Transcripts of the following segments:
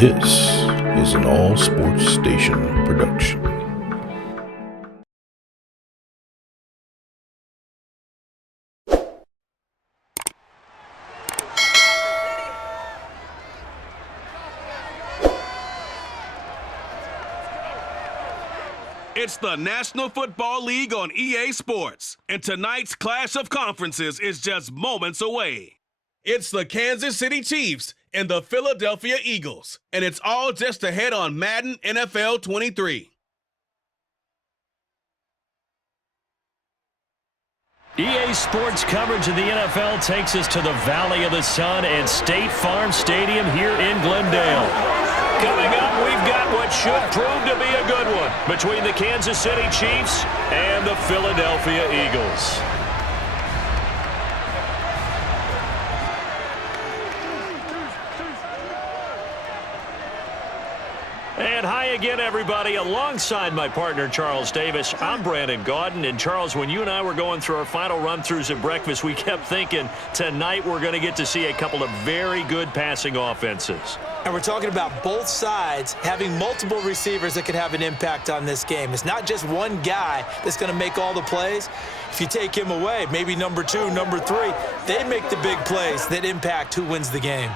This is an AllSportsStation production. It's the National Football League on EA Sports, and tonight's clash of conferences is just moments away. It's the Kansas City Chiefs and the Philadelphia Eagles, and it's all just ahead on Madden NFL 23. EA Sports coverage of the NFL takes us to the Valley of the Sun and State Farm Stadium here in Glendale. Coming up, we've got what should prove to be a good one between the Kansas City Chiefs and the Philadelphia Eagles. And hi again, everybody. Alongside my partner, Charles Davis, I'm Brandon Gaudin. And Charles, when you and I were going through our final run-throughs at breakfast, we kept thinking tonight we're going to get to see a couple of very good passing offenses. And we're talking about both sides having multiple receivers that can have an impact on this game. It's not just one guy that's going to make all the plays. If you take him away, maybe number two, number three, they make the big plays that impact who wins the game.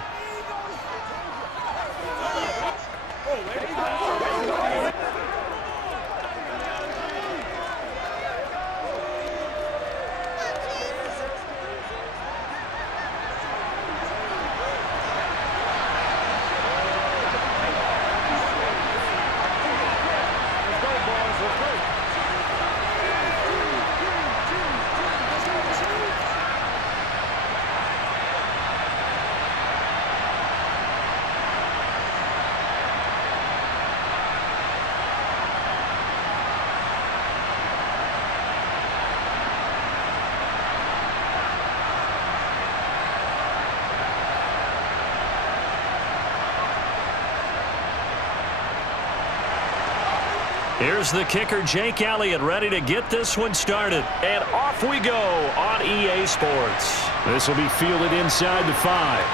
Here's the kicker, Jake Elliott, ready to get this one started. And off we go on EA Sports. This will be fielded inside the 5.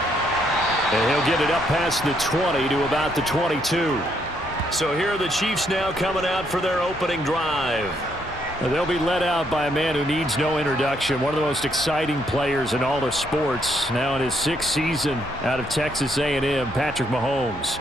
And he'll get it up past the 20 to about the 22. So here are the Chiefs now coming out for their opening drive. They'll be led out by a man who needs no introduction, one of the most exciting players in all of sports, now in his 6th season out of Texas A&M, Patrick Mahomes.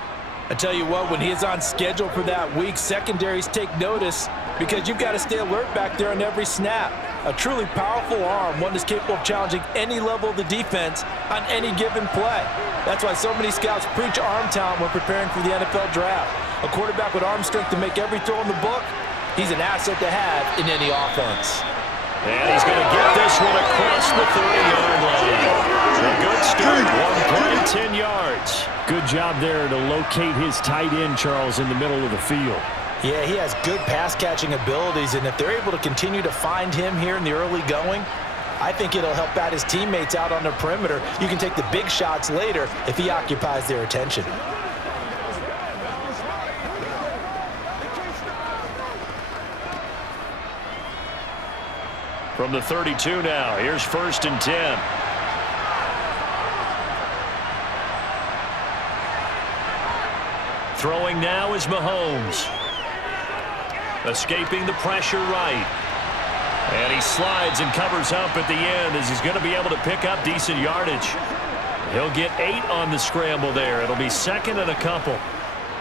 I tell you what, when he is on schedule for that week, secondaries take notice because you've got to stay alert back there on every snap. A truly powerful arm, one that's capable of challenging any level of the defense on any given play. That's why so many scouts preach arm talent when preparing for the NFL draft. A quarterback with arm strength to make every throw in the book, he's an asset to have in any offense. And he's going to get this one across the 30-yard line. A good start, 1 play, 10 yards. Good job there to locate his tight end, Charles, in the middle of the field. Yeah, he has good pass-catching abilities, and if they're able to continue to find him here in the early going, I think it'll help out his teammates out on the perimeter. You can take the big shots later if he occupies their attention. From the 32 now, here's 1st and 10. Throwing now is Mahomes. Escaping the pressure right. And he slides and covers up at the end as he's going to be able to pick up decent yardage. He'll get 8 on the scramble there. It'll be 2nd and a couple.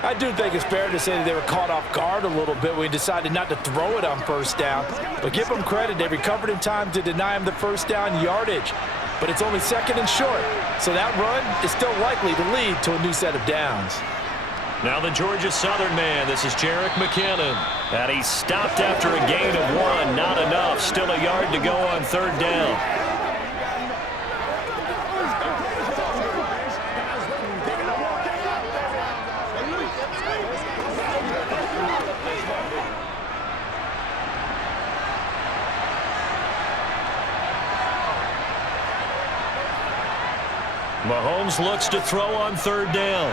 I do think it's fair to say that they were caught off guard a little bit when he decided not to throw it on 1st down. But give them credit. They recovered in time to deny him the 1st down yardage. But it's only 2nd and short. So that run is still likely to lead to a new set of downs. Now the Georgia Southern man, this is Jerick McKinnon. And he stopped after a gain of 1, not enough. Still a yard to go on 3rd down. Mahomes looks to throw on 3rd down.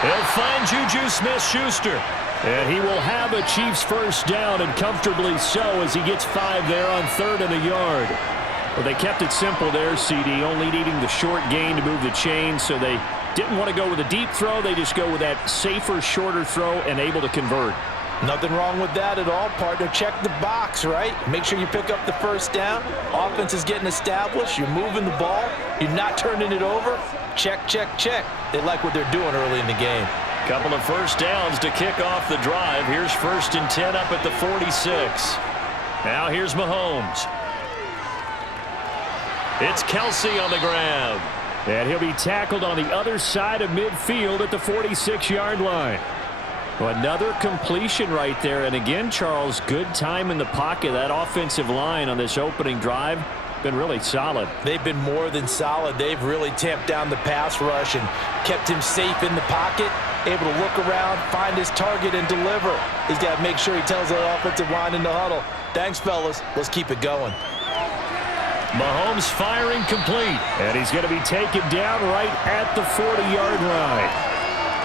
He'll find Juju Smith-Schuster. And he will have a Chiefs 1st down, and comfortably so, as he gets 5 there on 3rd and a yard. Well, they kept it simple there, CD, only needing the short gain to move the chain, so they didn't want to go with a deep throw. They just go with that safer, shorter throw and able to convert. Nothing wrong with that at all, partner. Check the box, right? Make sure you pick up the first down. Offense is getting established. You're moving the ball. You're not turning it over. Check, check, check. They like what they're doing early in the game. Couple of first downs to kick off the drive. Here's 1st and 10 up at the 46. Now here's Mahomes. It's Kelsey on the grab. And he'll be tackled on the other side of midfield at the 46-yard line. Another completion right there. And again, Charles, good time in the pocket. That offensive line on this opening drive been really solid. They've been more than solid. They've really tamped down the pass rush and kept him safe in the pocket, able to look around, find his target, and deliver. He's got to make sure he tells the offensive line in the huddle, thanks, fellas. Let's keep it going. Mahomes firing complete. And he's going to be taken down right at the 40-yard line.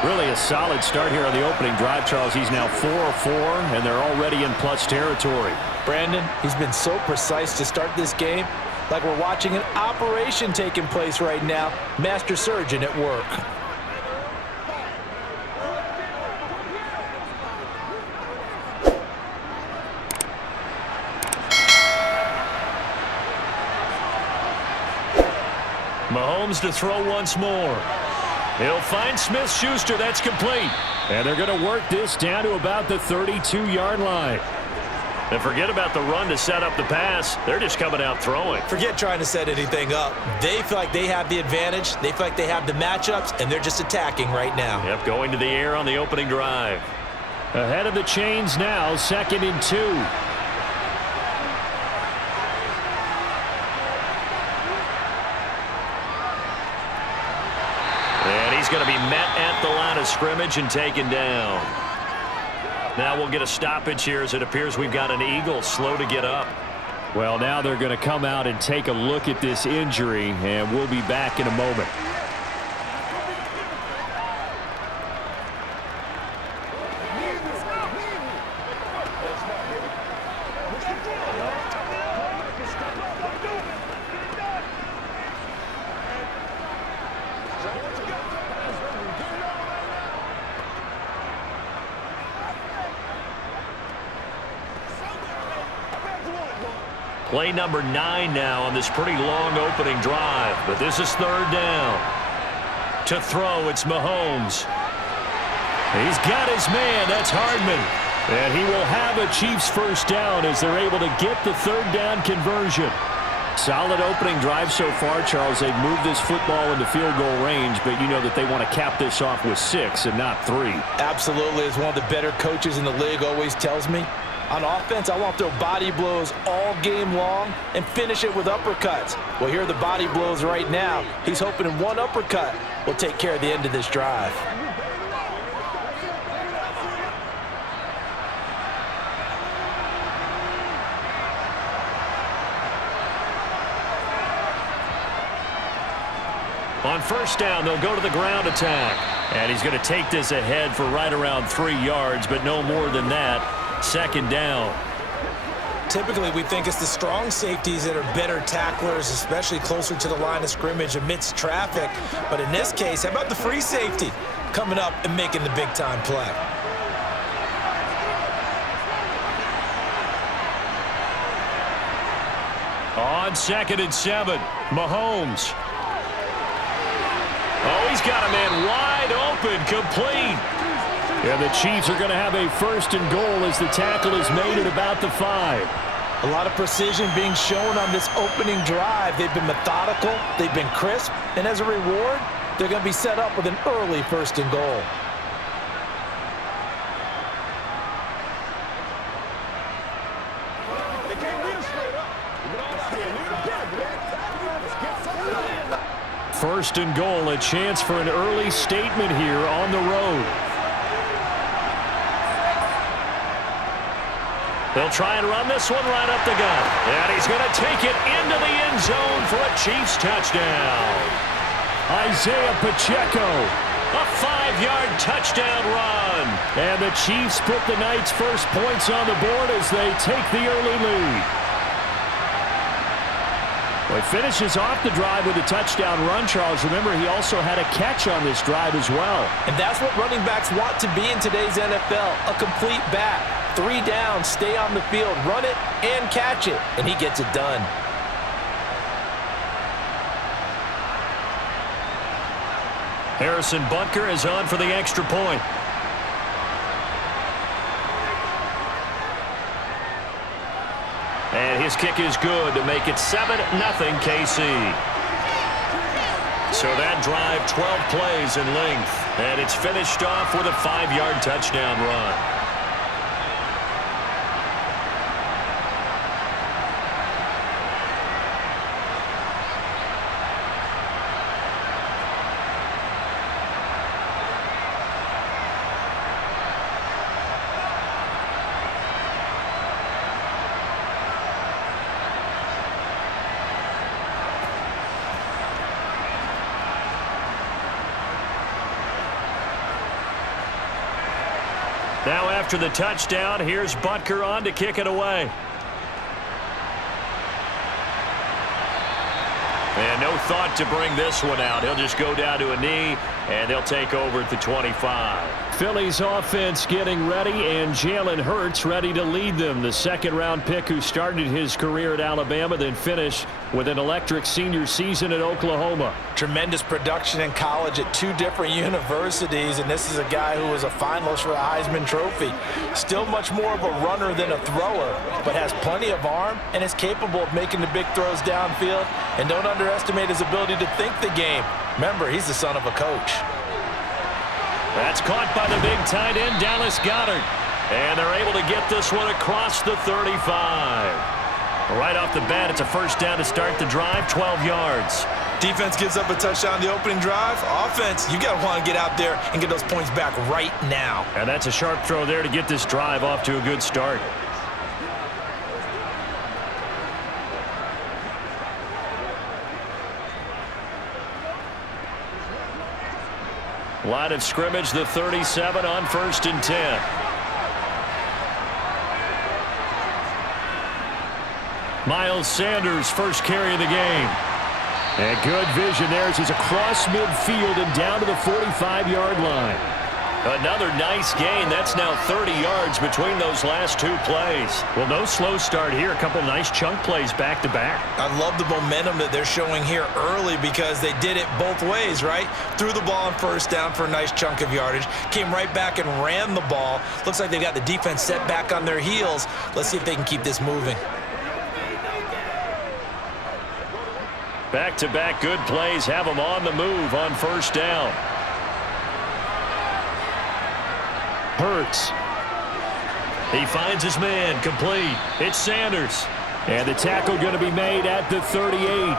Really a solid start here on the opening drive, Charles. He's now 4 of 4, and they're already in plus territory. Brandon, he's been so precise to start this game, like we're watching an operation taking place right now. Master surgeon at work. Mahomes to throw once more. He'll find Smith-Schuster. That's complete. And they're going to work this down to about the 32-yard line. And forget about the run to set up the pass. They're just coming out throwing. Forget trying to set anything up. They feel like they have the advantage. They feel like they have the matchups, and they're just attacking right now. Yep, going to the air on the opening drive. Ahead of the chains now, 2nd and 2. And he's going to be met at the line of scrimmage and taken down. Now we'll get a stoppage here as it appears we've got an Eagle slow to get up. Well, now they're going to come out and take a look at this injury, and we'll be back in a moment. Play number 9 now on this pretty long opening drive, but this is 3rd down. To throw, it's Mahomes. He's got his man. That's Hardman. And he will have a Chiefs first down as they're able to get the 3rd down conversion. Solid opening drive so far, Charles. They've moved this football into field goal range, but you know that they want to cap this off with 6 and not 3. Absolutely. As one of the better coaches in the league always tells me, on offense, I want to throw body blows all game long and finish it with uppercuts. Well, here are the body blows right now. He's hoping in one uppercut will take care of the end of this drive. On 1st down, they'll go to the ground attack. And he's going to take this ahead for right around 3 yards, but no more than that. 2nd down. Typically, we think it's the strong safeties that are better tacklers, especially closer to the line of scrimmage amidst traffic. But in this case, how about the free safety coming up and making the big-time play? On 2nd and 7, Mahomes. Oh, he's got a man wide open, complete. Yeah, the Chiefs are going to have a 1st and goal as the tackle is made at about the 5. A lot of precision being shown on this opening drive. They've been methodical, they've been crisp, and as a reward, they're going to be set up with an early 1st and goal. First and goal, a chance for an early statement here on the road. They'll try and run this one right up the gut. And he's going to take it into the end zone for a Chiefs touchdown. Isaiah Pacheco, a 5-yard touchdown run. And the Chiefs put the night's first points on the board as they take the early lead. Well, he finishes off the drive with a touchdown run, Charles. Remember, he also had a catch on this drive as well. And that's what running backs want to be in today's NFL, a complete back. 3 down, stay on the field, run it, and catch it. And he gets it done. Harrison Butker is on for the extra point. And his kick is good to make it 7-0 KC. So that drive, 12 plays in length. And it's finished off with a 5-yard touchdown run. Now after the touchdown, here's Butker on to kick it away. And no thought to bring this one out. He'll just go down to a knee, and they'll take over at the 25. Philly's offense getting ready, and Jalen Hurts ready to lead them. The second-round pick who started his career at Alabama, then finished with an electric senior season at Oklahoma. Tremendous production in college at 2 different universities, and this is a guy who was a finalist for the Heisman Trophy. Still much more of a runner than a thrower, but has plenty of arm and is capable of making the big throws downfield. And don't underestimate his ability to think the game. Remember, he's the son of a coach. That's caught by the big tight end, Dallas Goedert. And they're able to get this one across the 35. Right off the bat, it's a first down to start the drive, 12 yards. Defense gives up a touchdown the opening drive. Offense, you got to want to get out there and get those points back right now. And that's a sharp throw there to get this drive off to a good start. Line of scrimmage, the 37 on 1st and 10. Miles Sanders, first carry of the game. And good vision there as he's across midfield and down to the 45-yard line. Another nice gain. That's now 30 yards between those last 2 plays. Well, no slow start here. A couple nice chunk plays back-to-back. I love the momentum that they're showing here early because they did it both ways, right? Threw the ball on first down for a nice chunk of yardage. Came right back and ran the ball. Looks like they've got the defense set back on their heels. Let's see if they can keep this moving. Back-to-back good plays have them on the move on first down. Hurts. He finds his man, complete. It's Sanders. And the tackle going to be made at the 38.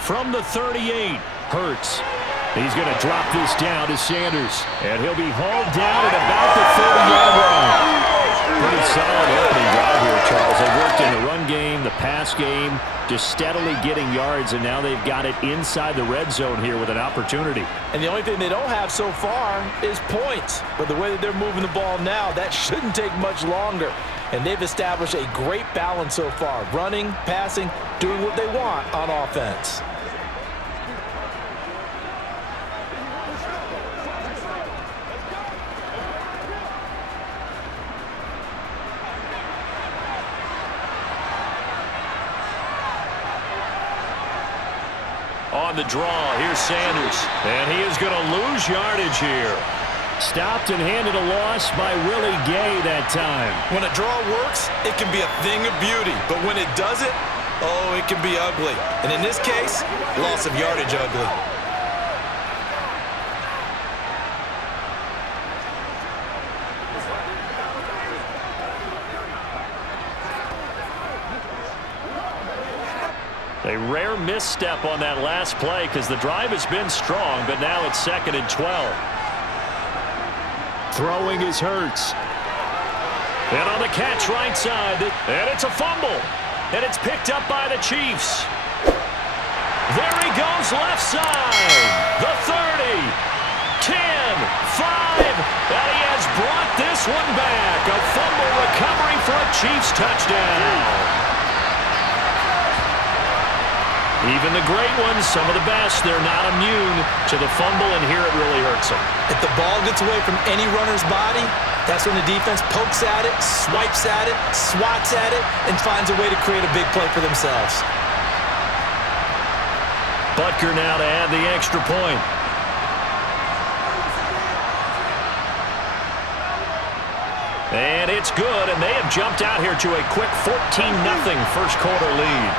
From the 38, Hurts. He's going to drop this down to Sanders. And he'll be hauled down at about the 30-yard line. Pretty solid opening drive here, Charles. They worked in the run game, the pass game, just steadily getting yards, and now they've got it inside the red zone here with an opportunity. And the only thing they don't have so far is points. But the way that they're moving the ball now, that shouldn't take much longer. And they've established a great balance so far. Running, passing, doing what they want on offense. On the draw, here's Sanders. And he is going to lose yardage here. Stopped and handed a loss by Willie Gay that time. When a draw works, it can be a thing of beauty. But when it doesn't, oh, it can be ugly. And in this case, loss of yardage ugly. A rare misstep on that last play because the drive has been strong, but now it's 2nd and 12. Throwing is Hurts. And on the catch right side, and it's a fumble. And it's picked up by the Chiefs. There he goes left side. The 30, 10, 5, and he has brought this one back. A fumble recovery for a Chiefs touchdown. Even the great ones, some of the best, they're not immune to the fumble, and here it really hurts them. If the ball gets away from any runner's body, that's when the defense pokes at it, swipes at it, swats at it, and finds a way to create a big play for themselves. Butker now to add the extra point. And it's good, and they have jumped out here to a quick 14-0 first quarter lead.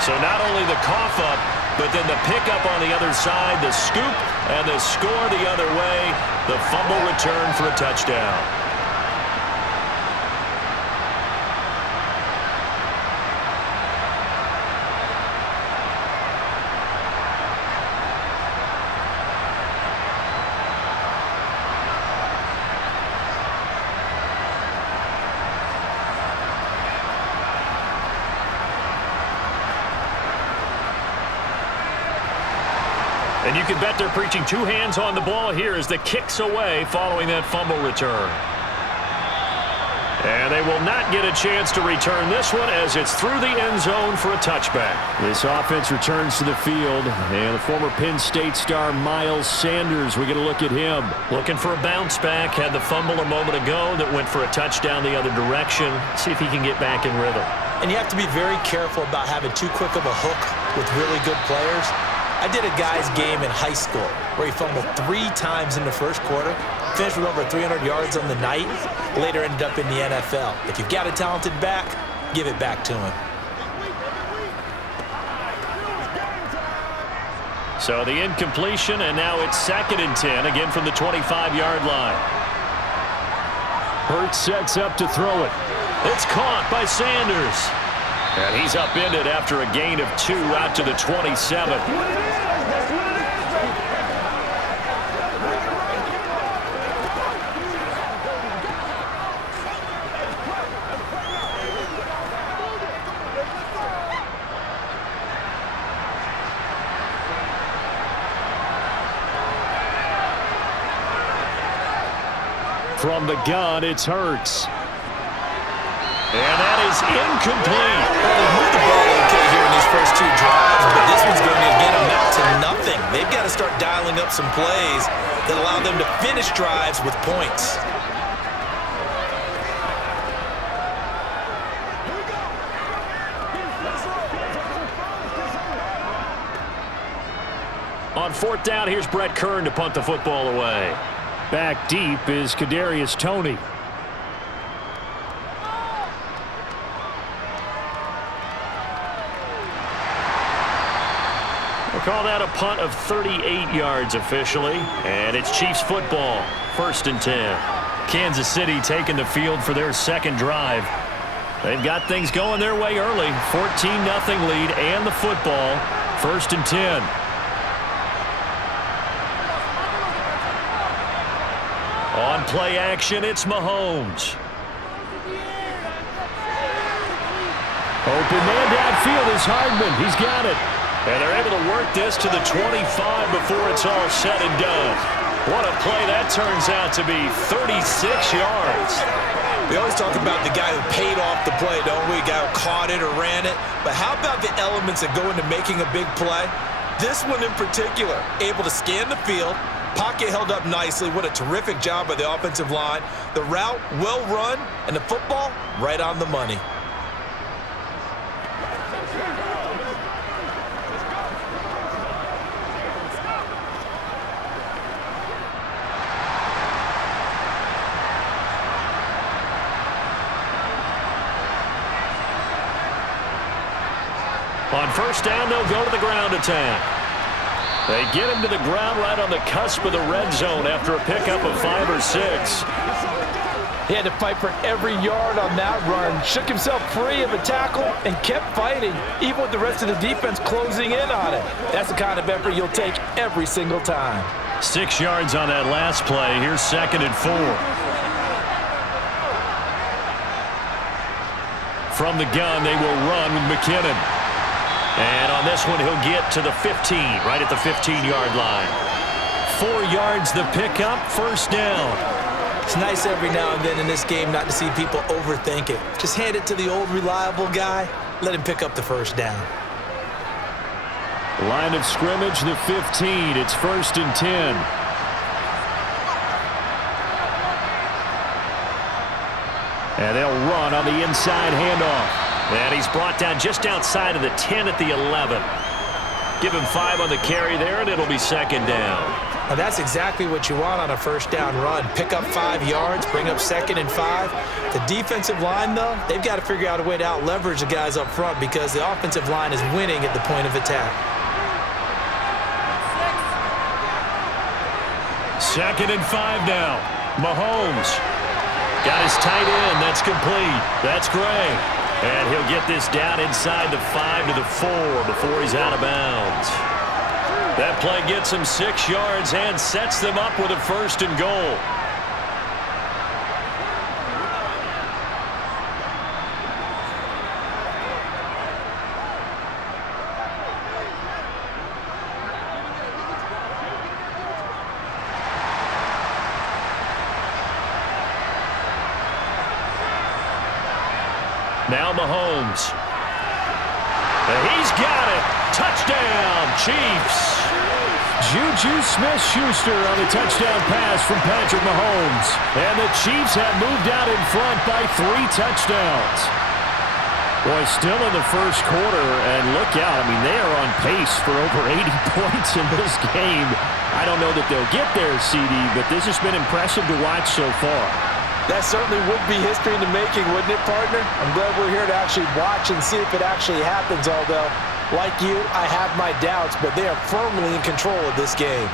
So not only the cough up, but then the pickup on the other side, the scoop, and the score the other way, the fumble return for a touchdown. And you can bet they're preaching two hands on the ball here as the kick's away following that fumble return. And they will not get a chance to return this one as it's through the end zone for a touchback. This offense returns to the field, and the former Penn State star Miles Sanders, we get a look at him. Looking for a bounce back, had the fumble a moment ago that went for a touchdown the other direction. See if he can get back in rhythm. And you have to be very careful about having too quick of a hook with really good players. I did a guy's game in high school where he fumbled 3 times in the first quarter, finished with over 300 yards on the night, later ended up in the NFL. If you've got a talented back, give it back to him. So the incompletion, and now it's 2nd and 10, again from the 25-yard line. Hurts sets up to throw it. It's caught by Sanders. And he's upended after a gain of 2 out to the 27. From the gun, it's Hurts. And that is incomplete. Well, they moved the ball okay here in these first 2 drives, but this one's going to get them out to nothing. They've got to start dialing up some plays that allow them to finish drives with points. On 4th down, here's Brett Kern to punt the football away. Back deep is Kadarius Toney. We'll call that a punt of 38 yards officially, and it's Chiefs football, 1st and 10. Kansas City taking the field for their 2nd drive. They've got things going their way early, 14-0 lead and the football, 1st and 10. On play action, it's Mahomes. Open man downfield is Hardman. He's got it. And they're able to work this to the 25 before it's all said and done. What a play that turns out to be, 36 yards. We always talk about the guy who paid off the play, don't we? The guy who caught it or ran it. But how about the elements that go into making a big play? This one in particular, able to scan the field, pocket held up nicely. What a terrific job by the offensive line. The route, well run, and the football, right on the money. On 1st down, they'll go to the ground attack. They get him to the ground right on the cusp of the red zone after a pickup of 5 or 6. He had to fight for every yard on that run, shook himself free of a tackle, and kept fighting, even with the rest of the defense closing in on it. That's the kind of effort you'll take every single time. 6 yards on that last play. Here's 2nd and 4. from the gun, they will run with McKinnon. And on this one, he'll get to the 15, right at the 15-yard line. 4 yards the pickup, first down. It's nice every now and then in this game not to see people overthink it. Just hand it to the old reliable guy, let him pick up the first down. Line of scrimmage, the 15. It's 1st and 10. And they'll run on the inside handoff. And he's brought down just outside of the 10 at the 11. Give him 5 on the carry there, and it'll be 2nd down. Now that's exactly what you want on a first down run. Pick up 5 yards, bring up 2nd and 5. The defensive line, though, they've got to figure out a way to out-leverage the guys up front because the offensive line is winning at the point of attack. 2nd and 5 now. Mahomes got his tight end. That's complete. That's Gray. And he'll get this down inside the 5 to the 4 before he's out of bounds. That play gets him 6 yards and sets them up with a 1st and goal. Now Mahomes. He's got it. Touchdown, Chiefs. Juju Smith-Schuster on the touchdown pass from Patrick Mahomes. And the Chiefs have moved out in front by 3 touchdowns. Boy, still in the first quarter, and look out. I mean, they are on pace for over 80 points in this game. I don't know that they'll get there, CD, but this has been impressive to watch so far. That certainly would be history in the making, wouldn't it, partner? I'm glad we're here to actually watch and see if it actually happens, although, like you, I have my doubts, but they are firmly in control of this game.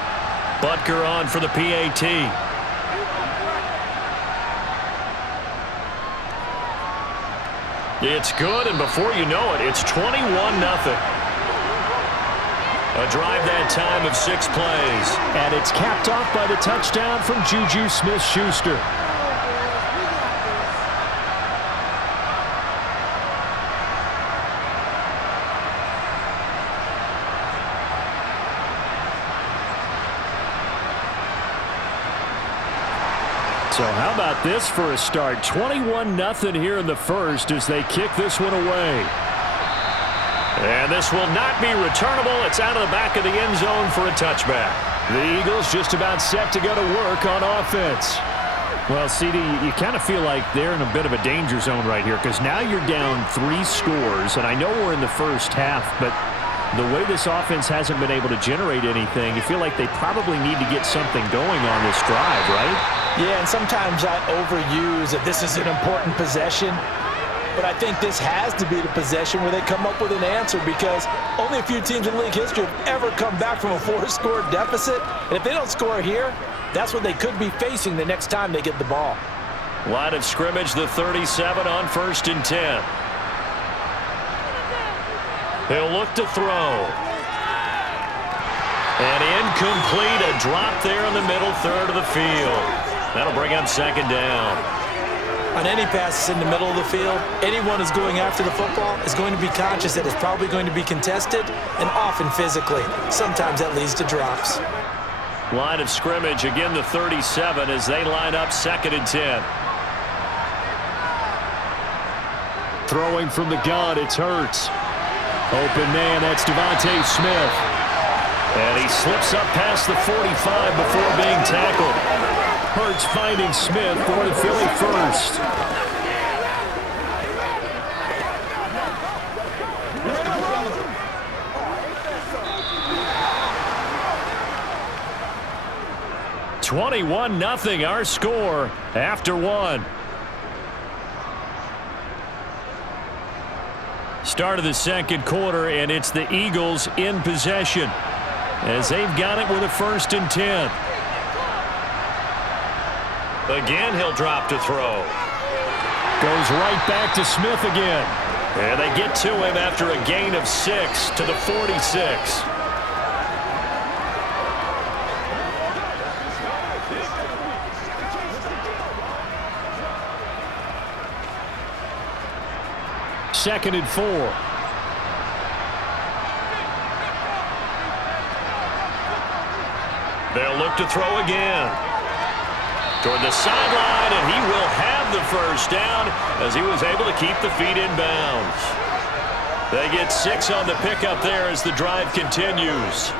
Butker on for the PAT. It's good, and before you know it, it's 21-0. A drive that time of 6 plays. And it's capped off by the touchdown from Juju Smith-Schuster. So how about this for a start? 21-0 here in the first as they kick this one away. And this will not be returnable. It's out of the back of the end zone for a touchback. The Eagles just about set to go to work on offense. Well, CD, you kind of feel like they're in a bit of a danger zone right here because now you're down 3 scores, and I know we're in the first half, but the way this offense hasn't been able to generate anything, you feel like they probably need to get something going on this drive, right? Yeah, and sometimes I overuse that this is an important possession, but I think this has to be the possession where they come up with an answer because only a few teams in league history have ever come back from a 4-score deficit, and if they don't score here, that's what they could be facing the next time they get the ball. Line of scrimmage, the 37 on 1st and 10. He'll look to throw. And incomplete, a drop there in the middle third of the field. That'll bring up 2nd down. On any passes in the middle of the field, anyone who's going after the football is going to be conscious that it's probably going to be contested and often physically. Sometimes that leads to drops. Line of scrimmage, again the 37 as they line up 2nd and 10. Throwing from the gun, it's Hurts. Open man, that's Devontae Smith. And he slips up past the 45 before being tackled. Hurts finding Smith for the Philly first. $21-0 our score after 1. Start of the second quarter, and it's the Eagles in possession as they've got it with a 1st and 10. Again, he'll drop to throw. Goes right back to Smith again. And they get to him after a gain of 6 to the 46. 2nd and 4. They'll look to throw again. Toward the sideline, and he will have the first down as he was able to keep the feet in bounds. They get 6 on the pickup there as the drive continues.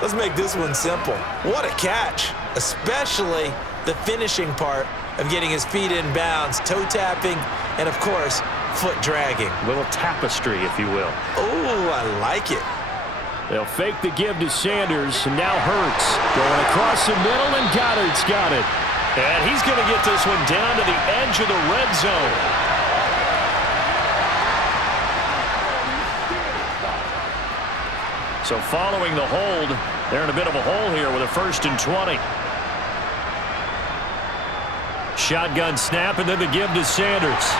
Let's make this one simple. What a catch, especially the finishing part of getting his feet in bounds, toe tapping, and of course, foot dragging. A little tapestry, if you will. Oh, I like it. They'll fake the give to Sanders, and now Hurts going across the middle, and Goddard's got it. And he's going to get this one down to the edge of the red zone. So following the hold, they're in a bit of a hole here with a 1st and 20. Shotgun snap, and then the give to Sanders.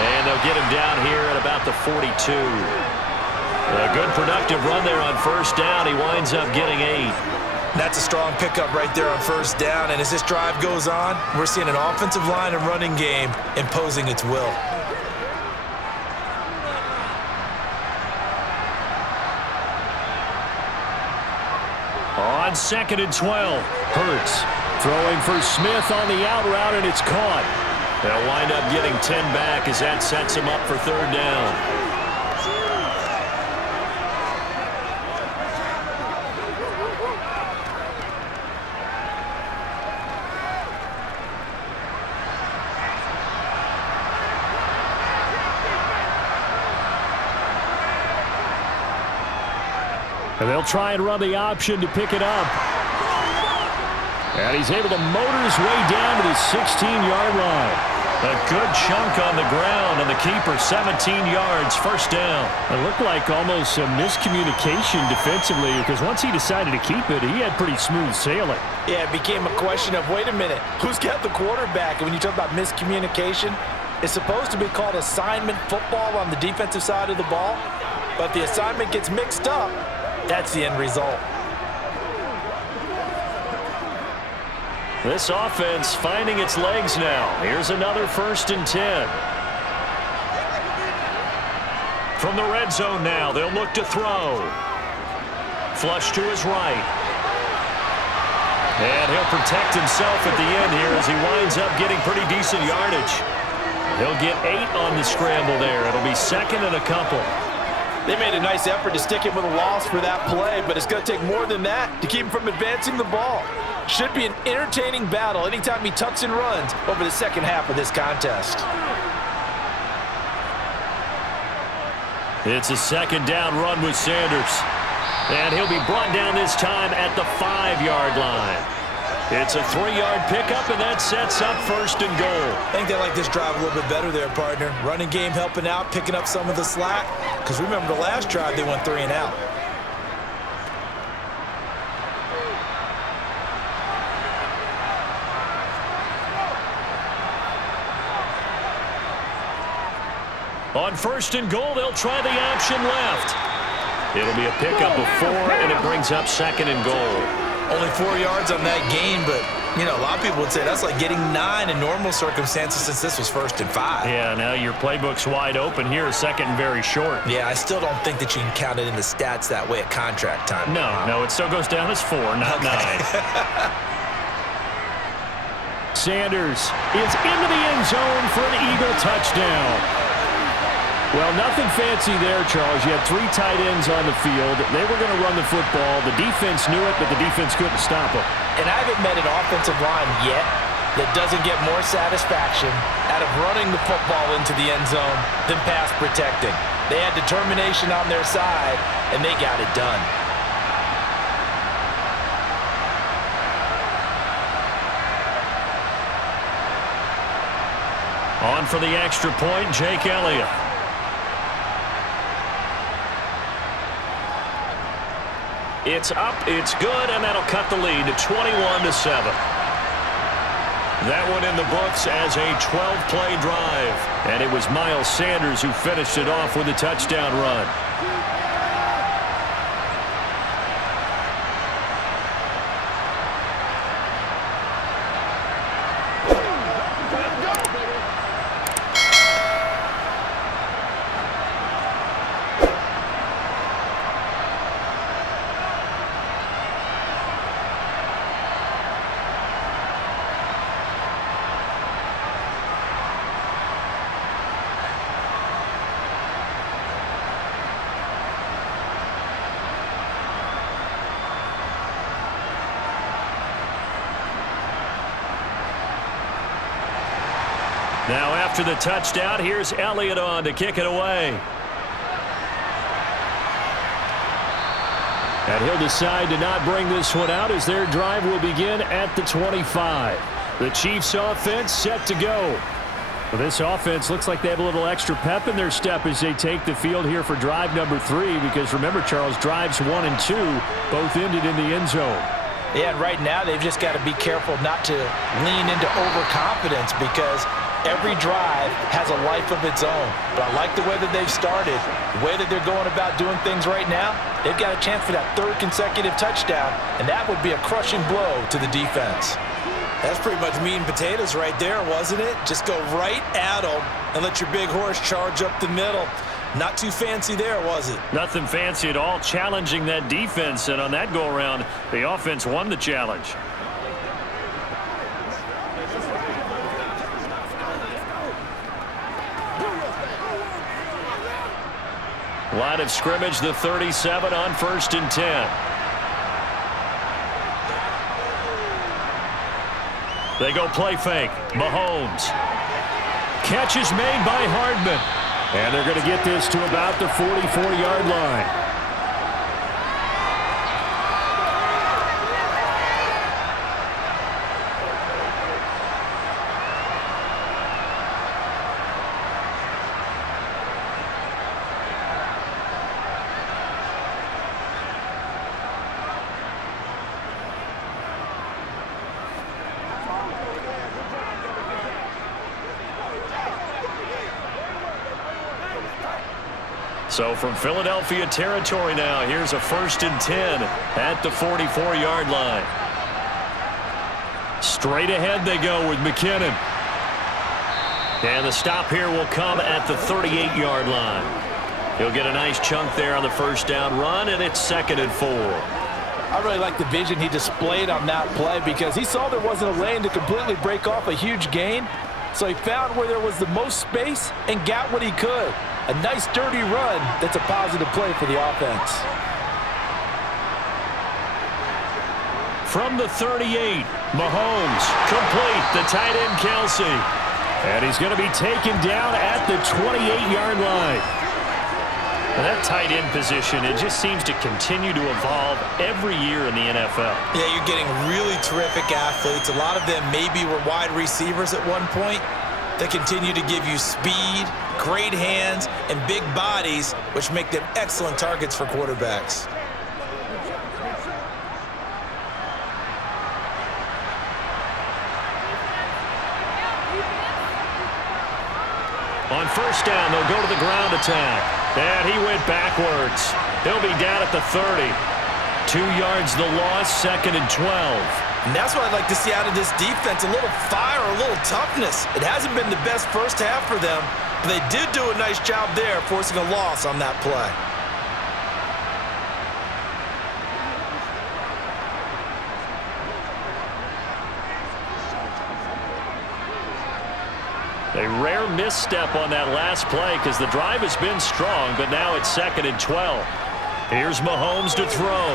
And they'll get him down here at about the 42. A good productive run there on 1st down. He winds up getting 8. That's a strong pickup right there on 1st down, and as this drive goes on, we're seeing an offensive line and running game imposing its will. On 2nd and 12, Hurts throwing for Smith on the out route, and it's caught. They'll wind up getting 10 back as that sets him up for 3rd down. And they'll try and run the option to pick it up. And he's able to motor his way down to the 16-yard line. A good chunk on the ground, and the keeper 17 yards, 1st down. It looked like almost a miscommunication defensively, because once he decided to keep it, he had pretty smooth sailing. Yeah, it became a question of, wait a minute, who's got the quarterback? And when you talk about miscommunication, it's supposed to be called assignment football on the defensive side of the ball. But the assignment gets mixed up. That's the end result. This offense finding its legs now. Here's another 1st and 10. From the red zone now, they'll look to throw. Flush to his right. And he'll protect himself at the end here as he winds up getting pretty decent yardage. He'll get 8 on the scramble there. It'll be 2nd and a couple. They made a nice effort to stick him with a loss for that play, but it's going to take more than that to keep him from advancing the ball. Should be an entertaining battle anytime he tucks and runs over the second half of this contest. It's a 2nd down run with Sanders. And he'll be brought down this time at the 5-yard line. It's a 3-yard pickup, and that sets up 1st and goal. I think they like this drive a little bit better there, partner. Running game helping out, picking up some of the slack. Because remember, the last drive, they went 3 and out. On 1st and goal, they'll try the option left. It'll be a pickup of 4, and it brings up 2nd and goal. Only 4 yards on that gain, but, you know, a lot of people would say that's like getting 9 in normal circumstances since this was 1st and 5. Yeah, now your playbook's wide open here, 2nd and very short. Yeah, I still don't think that you can count it in the stats that way at contract time. No, it still goes down as 4, not 9. Sanders is into the end zone for an Eagle touchdown. Well, nothing fancy there, Charles. You had 3 tight ends on the field. They were going to run the football. The defense knew it, but the defense couldn't stop them. And I haven't met an offensive line yet that doesn't get more satisfaction out of running the football into the end zone than pass protecting. They had determination on their side, and they got it done. On for the extra point, Jake Elliott. It's up, it's good, and that'll cut the lead to 21-7. That one in the books as a 12-play drive. And it was Miles Sanders who finished it off with a touchdown run. after the touchdown. Here's Elliott on to kick it away. And he'll decide to not bring this one out as their drive will begin at the 25. The Chiefs offense set to go. Well, this offense looks like they have a little extra pep in their step as they take the field here for drive number 3, because remember, Charles, drives 1 and 2 both ended in the end zone. Yeah, and right now they've just got to be careful not to lean into overconfidence, because every drive has a life of its own. But I like the way that they've started, the way that they're going about doing things right now. They've got a chance for that 3rd consecutive touchdown, and that would be a crushing blow to the defense. That's pretty much meat and potatoes right there, wasn't it? Just go right at them and let your big horse charge up the middle. Not too fancy there, was it? Nothing fancy at all, challenging that defense, and on that go-around, the offense won the challenge. Line of scrimmage, the 37 on 1st and 10. They go play fake. Mahomes. Catch is made by Hardman. And they're going to get this to about the 44-yard line. So from Philadelphia territory now, here's a 1st and 10 at the 44-yard line. Straight ahead they go with McKinnon. And the stop here will come at the 38-yard line. He'll get a nice chunk there on the 1st down run, and it's 2nd and 4. I really like the vision he displayed on that play, because he saw there wasn't a lane to completely break off a huge gain. So he found where there was the most space and got what he could. A nice dirty run that's a positive play for the offense. From the 38, Mahomes complete, the tight end Kelsey. And he's going to be taken down at the 28-yard line. And that tight end position, it just seems to continue to evolve every year in the NFL. Yeah, you're getting really terrific athletes. A lot of them maybe were wide receivers at one point. They continue to give you speed, great hands, and big bodies, which make them excellent targets for quarterbacks. On 1st down, they'll go to the ground attack. And he went backwards. He'll be down at the 30. 2 yards the loss, 2nd and 12. And that's what I'd like to see out of this defense, a little fire, a little toughness. It hasn't been the best first half for them, but they did do a nice job there, forcing a loss on that play. A rare misstep on that last play, because the drive has been strong, but now it's 2nd and 12. Here's Mahomes to throw.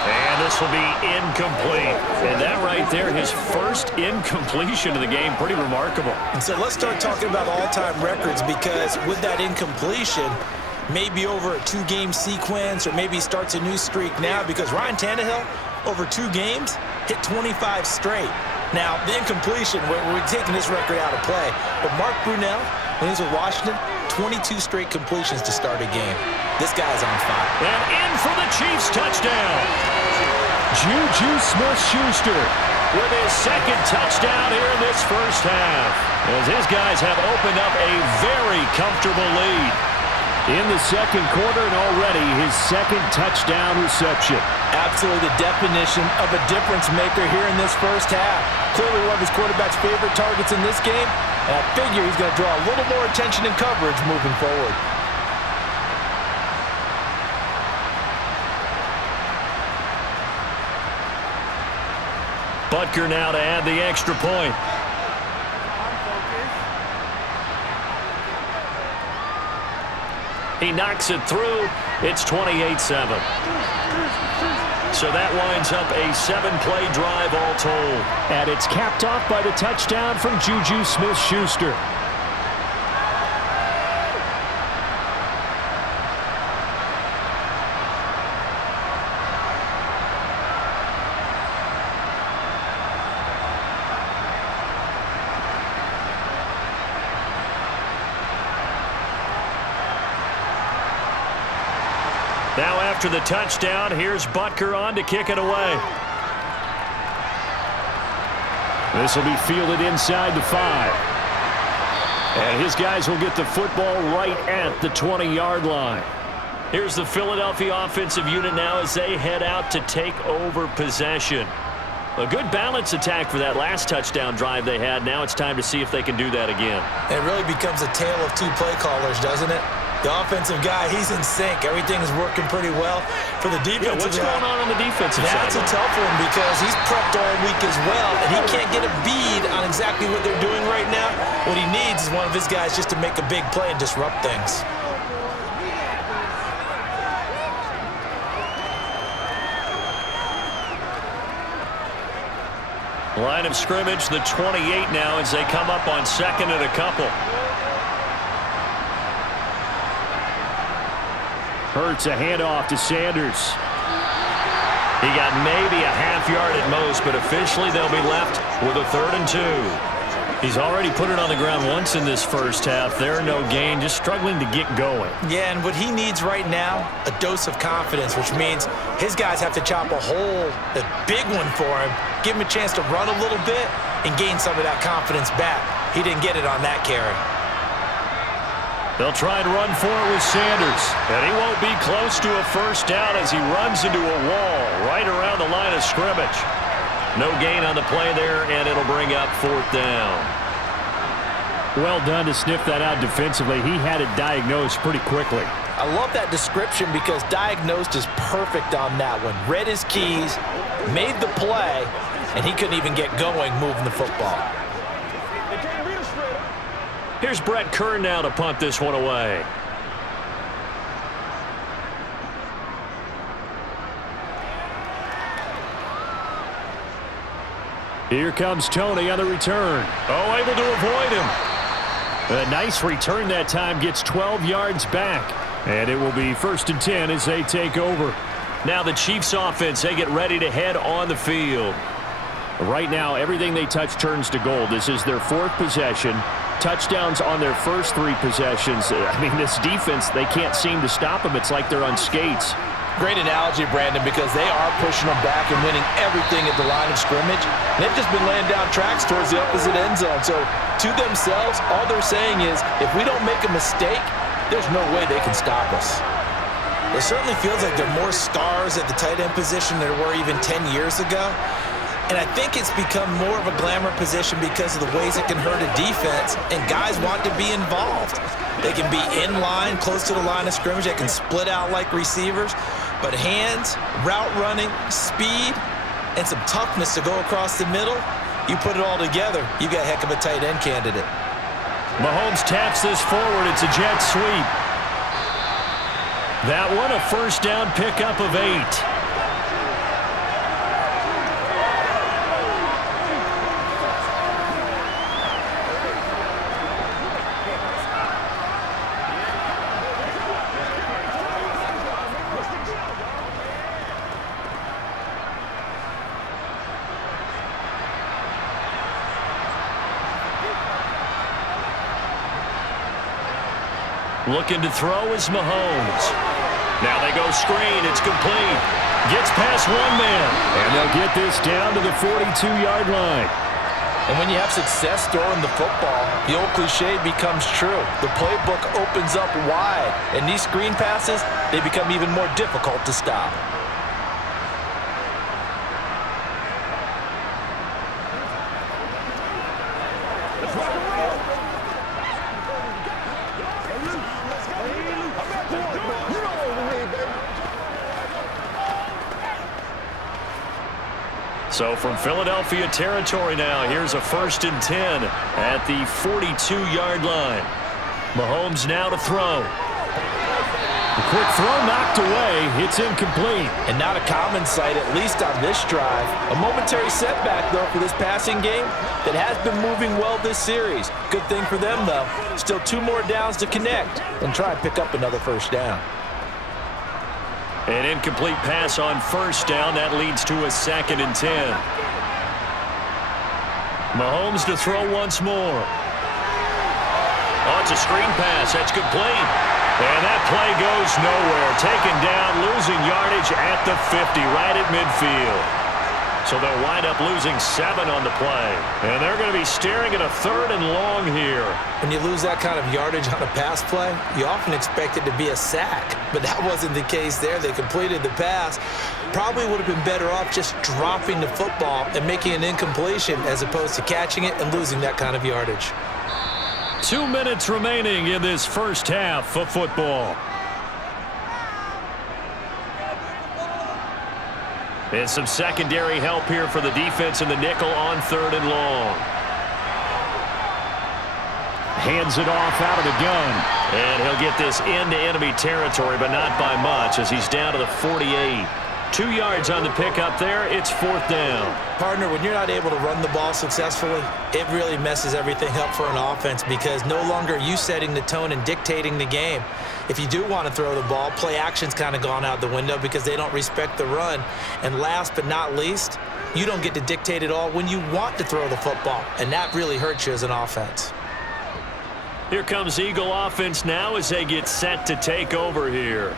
And this will be incomplete. And that right there, his first incompletion of the game, pretty remarkable. And so let's start talking about all-time records, because with that incompletion, maybe over a 2-game sequence, or maybe starts a new streak now, because Ryan Tannehill, over 2 games, hit 25 straight. Now, the incompletion, we're taking this record out of play, but Mark Brunell, when he was with Washington, 22 straight completions to start a game. This guy's on fire. And in for the Chiefs touchdown. Juju Smith-Schuster with his 2nd touchdown here in this first half, as his guys have opened up a very comfortable lead. In the 2nd quarter, and already his 2nd touchdown reception. Absolutely the definition of a difference maker here in this first half. Clearly one of his quarterback's favorite targets in this game, and I figure he's going to draw a little more attention and coverage moving forward. Butker now to add the extra point. He knocks it through. It's 28-7. So that winds up a 7-play drive all told. And it's capped off by the touchdown from Juju Smith-Schuster. Now after the touchdown, here's Butker on to kick it away. This will be fielded inside the 5. And his guys will get the football right at the 20-yard line. Here's the Philadelphia offensive unit now as they head out to take over possession. A good balance attack for that last touchdown drive they had. Now it's time to see if they can do that again. It really becomes a tale of two play callers, doesn't it? The offensive guy, he's in sync. Everything's working pretty well. For the defensive what's going on the defensive side? That's a tough one because he's prepped all week as well, and he can't get a bead on exactly what they're doing right now. What he needs is one of his guys just to make a big play and disrupt things. Line of scrimmage, the 28 now as they come up on second and a couple. Hurts a handoff to Sanders. He got maybe a half yard at most, but officially they'll be left with a 3rd and 2. He's already put it on the ground once in this first half. There, no gain, just struggling to get going. Yeah, and what he needs right now, a dose of confidence, which means his guys have to chop a hole, a big one for him, give him a chance to run a little bit and gain some of that confidence back. He didn't get it on that carry. They'll try and run for it with Sanders, and he won't be close to a first down as he runs into a wall right around the line of scrimmage. No gain on the play there, and it'll bring up 4th down. Well done to sniff that out defensively. He had it diagnosed pretty quickly. I love that description because diagnosed is perfect on that one. Read his keys, made the play, and he couldn't even get going moving the football. Here's Brett Kern now to punt this one away. Here comes Tony on the return. Oh, able to avoid him. A nice return that time, gets 12 yards back. And it will be 1st and 10 as they take over. Now the Chiefs offense, they get ready to head on the field. Right now, everything they touch turns to gold. This is their 4th possession. Touchdowns on their first 3 possessions. I mean, this defense, they can't seem to stop them. It's like they're on skates. Great analogy, Brandon, because they are pushing them back and winning everything at the line of scrimmage. They've just been laying down tracks towards the opposite end zone. So to themselves, all they're saying is, if we don't make a mistake, there's no way they can stop us. It certainly feels like there are more stars at the tight end position than there were even 10 years ago. And I think it's become more of a glamour position because of the ways it can hurt a defense, and guys want to be involved. They can be in line, close to the line of scrimmage. They can split out like receivers. But hands, route running, speed, and some toughness to go across the middle, you put it all together, you got a heck of a tight end candidate. Mahomes taps this forward. It's a jet sweep. That one, a first down pickup of 8. Looking to throw is Mahomes. Now they go screen. It's complete. Gets past one man. And they'll get this down to the 42-yard line. And when you have success throwing the football, the old cliche becomes true. The playbook opens up wide. And these screen passes, they become even more difficult to stop. So from Philadelphia territory now, here's a 1st and 10 at the 42-yard line. Mahomes now to throw. The quick throw knocked away. It's incomplete. And not a common sight, at least on this drive. A momentary setback, though, for this passing game that has been moving well this series. Good thing for them, though. Still 2 more downs to connect and try and pick up another first down. An incomplete pass on first down. That leads to a 2nd and 10. Mahomes to throw once more. Oh, it's a screen pass. That's complete. And that play goes nowhere. Taken down, losing yardage at the 50, right at midfield. So they'll wind up losing 7 on the play. And they're going to be staring at a 3rd and long here. When you lose that kind of yardage on a pass play, you often expect it to be a sack. But that wasn't the case there. They completed the pass. Probably would have been better off just dropping the football and making an incompletion as opposed to catching it and losing that kind of yardage. 2 minutes remaining in this first half of football. And some secondary help here for the defense in the nickel on 3rd and long. Hands it off out of the gun. And he'll get this into enemy territory, but not by much as he's down to the 48. 2 yards on the pickup there. It's 4th down. Partner, when you're not able to run the ball successfully, it really messes everything up for an offense because no longer are you setting the tone and dictating the game. If you do want to throw the ball, play action's kind of gone out the window because they don't respect the run. And last but not least, you don't get to dictate it all when you want to throw the football. And that really hurts you as an offense. Here comes Eagle offense now as they get set to take over here.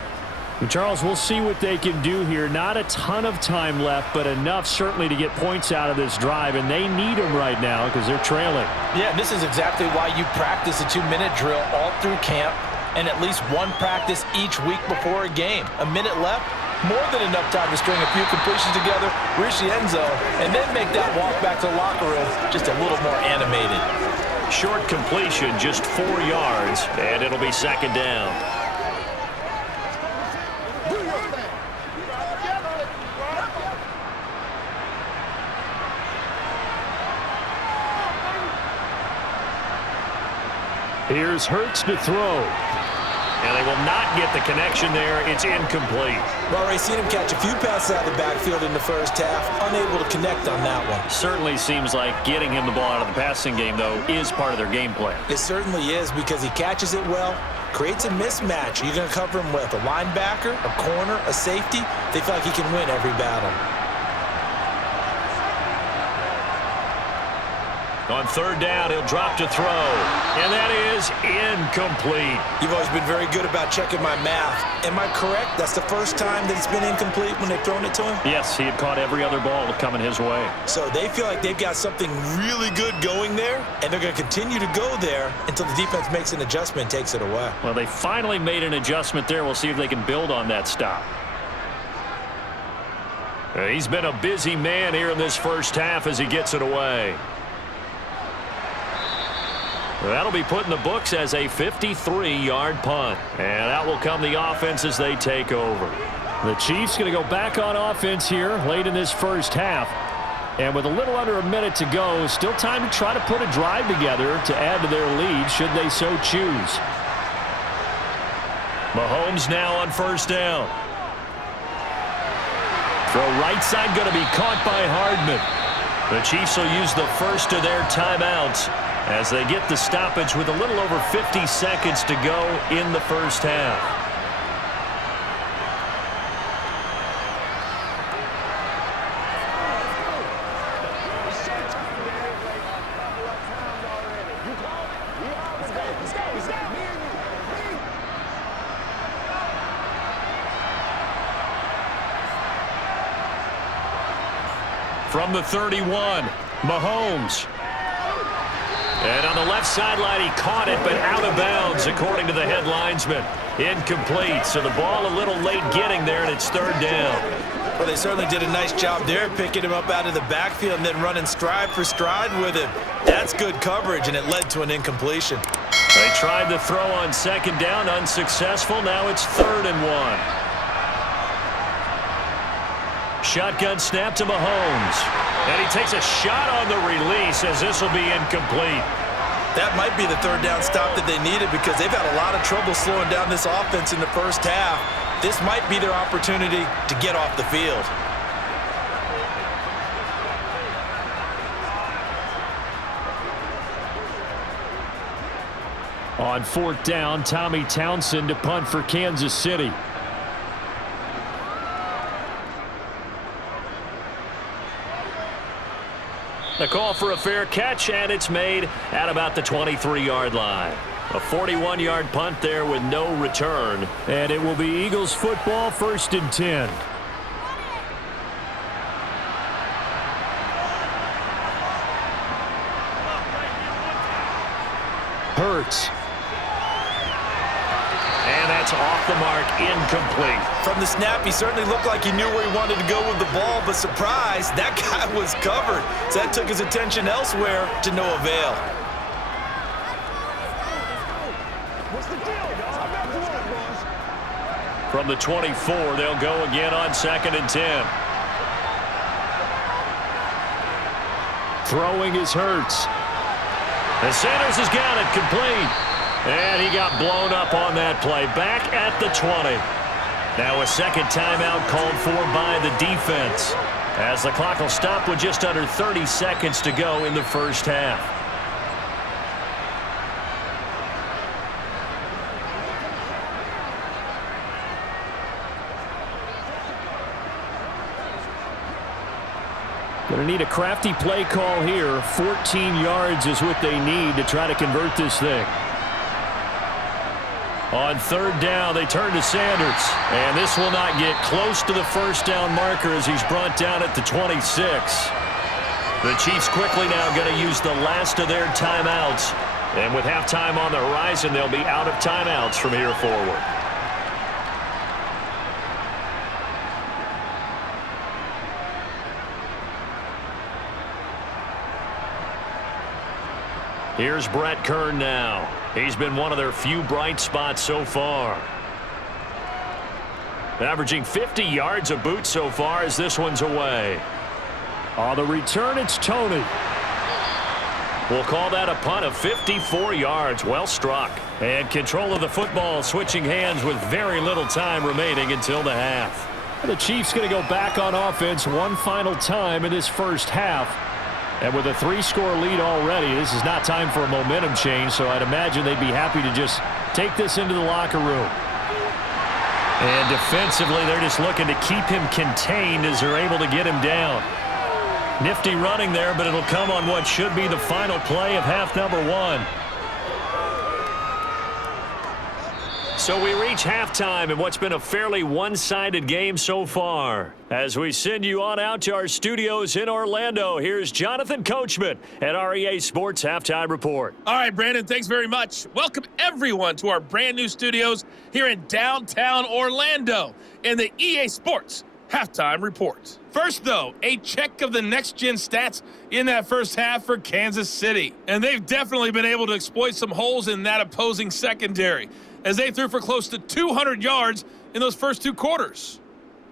Charles, we'll see what they can do here. Not a ton of time left, but enough certainly to get points out of this drive, and they need them right now because they're trailing. Yeah, and this is exactly why you practice a 2-minute drill all through camp and at least one practice each week before a game. A minute left, more than enough time to string a few completions together, reach the end zone, and then make that walk back to the locker room just a little more animated. Short completion, just 4 yards, and it'll be 2nd down. Here's Hurts to throw. And they will not get the connection there. It's incomplete. Well, Ray, seen him catch a few passes out of the backfield in the first half, unable to connect on that one. Certainly seems like getting him the ball out of the passing game, though, is part of their game plan. It certainly is because he catches it well, creates a mismatch. You're going to cover him with a linebacker, a corner, a safety. They feel like he can win every battle. On 3rd down, he'll drop to throw. And that is incomplete. You've always been very good about checking my math. Am I correct? That's the first time that it's been incomplete when they've thrown it to him? Yes, he had caught every other ball coming his way. So they feel like they've got something really good going there, and they're going to continue to go there until the defense makes an adjustment and takes it away. Well, they finally made an adjustment there. We'll see if they can build on that stop. He's been a busy man here in this first half as he gets it away. That'll be put in the books as a 53-yard punt. And out will come the offense as they take over. The Chiefs going to go back on offense here late in this first half. And with a little under a minute to go, still time to try to put a drive together to add to their lead should they so choose. Mahomes now on 1st down. Throw right side going to be caught by Hardman. The Chiefs will use the first of their timeouts as they get the stoppage with a little over 50 seconds to go in the first half. From the 31, Mahomes. And on the left sideline, he caught it, but out of bounds, according to the head linesman. Incomplete, so the ball a little late getting there, and it's 3rd down. Well, they certainly did a nice job there, picking him up out of the backfield and then running stride for stride with him. That's good coverage, and it led to an incompletion. They tried the throw on 2nd down, unsuccessful. Now it's 3rd and 1. Shotgun snap to Mahomes. And he takes a shot on the release as this will be incomplete. That might be the 3rd down stop that they needed because they've had a lot of trouble slowing down this offense in the first half. This might be their opportunity to get off the field. On 4th down, Tommy Townsend to punt for Kansas City. A call for a fair catch, and it's made at about the 23-yard line. A 41-yard punt there with no return. And it will be Eagles football, 1st and 10. Hurts. And that's off the mark, incomplete. From the snap, he certainly looked like he knew where he wanted to go with the ball, but surprise, that guy was covered. So that took his attention elsewhere to no avail. From the 24, they'll go again on 2nd and 10. Throwing is Hurts. And Sanders has got it complete. And he got blown up on that play. Back at the 20. Now a second timeout called for by the defense, as the clock will stop with just under 30 seconds to go in the first half. Going to need a crafty play call here. 14 yards is what they need to try to convert this thing. On 3rd down, they turn to Sanders. And this will not get close to the first down marker as he's brought down at the 26. The Chiefs quickly now going to use the last of their timeouts. And with halftime on the horizon, they'll be out of timeouts from here forward. Here's Brett Kern now. He's been one of their few bright spots so far. Averaging 50 yards a boot so far as this one's away. On the return, it's Tony. We'll call that a punt of 54 yards. Well struck. And control of the football switching hands with very little time remaining until the half. The Chiefs going to go back on offense one final time in this first half. And with a 3-score lead already, this is not time for a momentum change, so I'd imagine they'd be happy to just take this into the locker room. And defensively, they're just looking to keep him contained as they're able to get him down. Nifty running there, but it'll come on what should be the final play of half number 1. So we reach halftime in what's been a fairly one-sided game so far. As we send you on out to our studios in Orlando, here's Jonathan Coachman at our EA Sports Halftime Report. All right, Brandon, thanks very much. Welcome, everyone, to our brand-new studios here in downtown Orlando in the EA Sports Halftime Report. First, though, a check of the next-gen stats in that first half for Kansas City. And they've definitely been able to exploit some holes in that opposing secondary, as they threw for close to 200 yards in those first 2 quarters.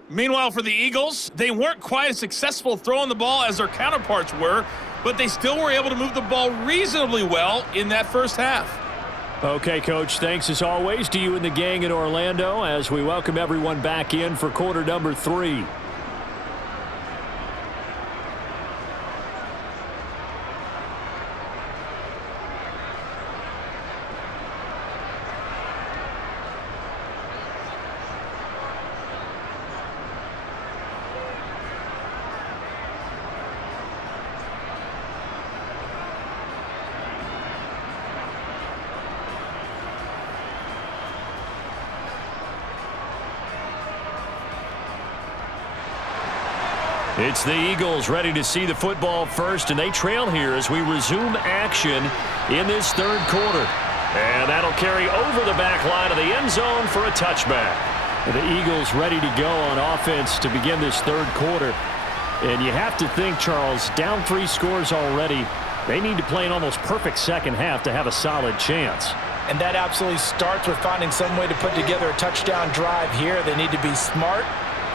Meanwhile, for the Eagles, they weren't quite as successful throwing the ball as their counterparts were, but they still were able to move the ball reasonably well in that first half. Okay, Coach, thanks as always to you and the gang in Orlando as we welcome everyone back in for quarter number 3. It's the Eagles ready to see the football first, and they trail here as we resume action in this 3rd quarter. And that'll carry over the back line of the end zone for a touchback. The Eagles ready to go on offense to begin this 3rd quarter. And you have to think, Charles, down 3 scores already, they need to play an almost perfect second half to have a solid chance. And that absolutely starts with finding some way to put together a touchdown drive here. They need to be smart,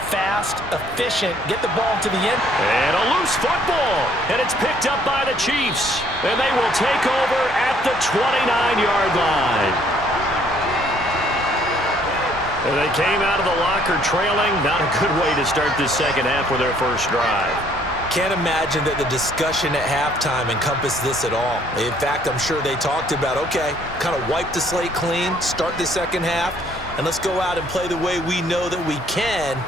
fast, efficient, get the ball to the end. And a loose football, and it's picked up by the Chiefs. And they will take over at the 29-yard line. And they came out of the locker trailing. Not a good way to start this second half with their first drive. Can't imagine that the discussion at halftime encompassed this at all. In fact, I'm sure they talked about, okay, kind of wipe the slate clean, start the second half, and let's go out and play the way we know that we can.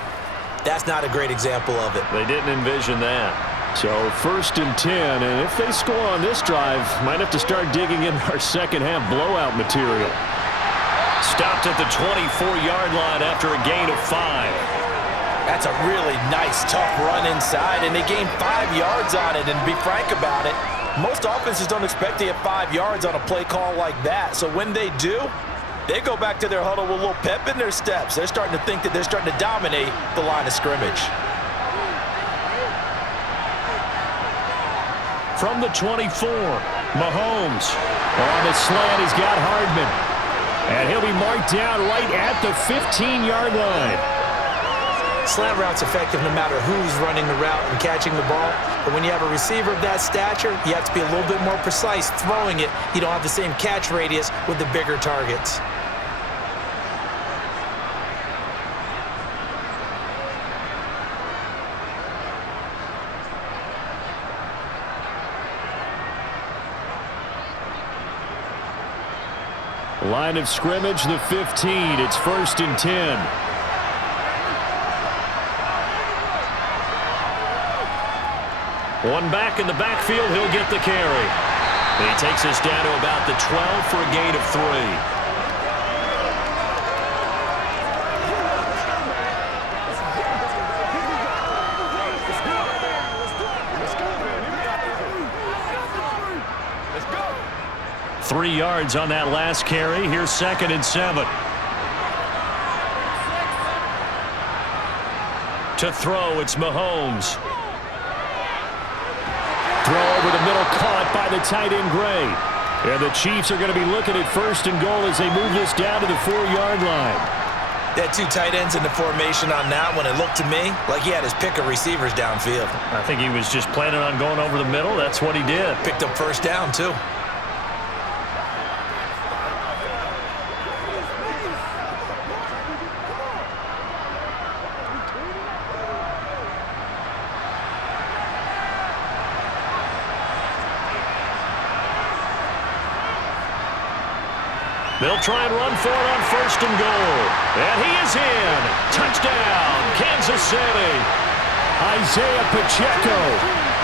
That's not a great example of it. They didn't envision that. So 1st and 10, and if they score on this drive, might have to start digging in our second half blowout material. Stopped at the 24-yard line after a gain of 5. That's a really nice, tough run inside, and they gained 5 yards on it. And to be frank about it, most offenses don't expect to get 5 yards on a play call like that. So when they do, they go back to their huddle with a little pep in their steps. They're starting to think that they're starting to dominate the line of scrimmage. From the 24, Mahomes. On the slant, he's got Hardman. And he'll be marked down right at the 15-yard line. Slant route's effective no matter who's running the route and catching the ball. But when you have a receiver of that stature, you have to be a little bit more precise throwing it. You don't have the same catch radius with the bigger targets. Line of scrimmage, the 15. It's 1st and 10. One back in the backfield, he'll get the carry. He takes us down to about the 12 for a gain of 3. 3 yards on that last carry. Here's 2nd and 7. To throw, it's Mahomes. Throw over the middle, caught by the tight end Gray. And the Chiefs are going to be looking at 1st and goal as they move this down to the 4-yard line. They had 2 tight ends in the formation on that one. It looked to me like he had his pick of receivers downfield. I think he was just planning on going over the middle. That's what he did. Picked up 1st down, too. They'll try and run for it on 1st and goal. And he is in. Touchdown, Kansas City. Isaiah Pacheco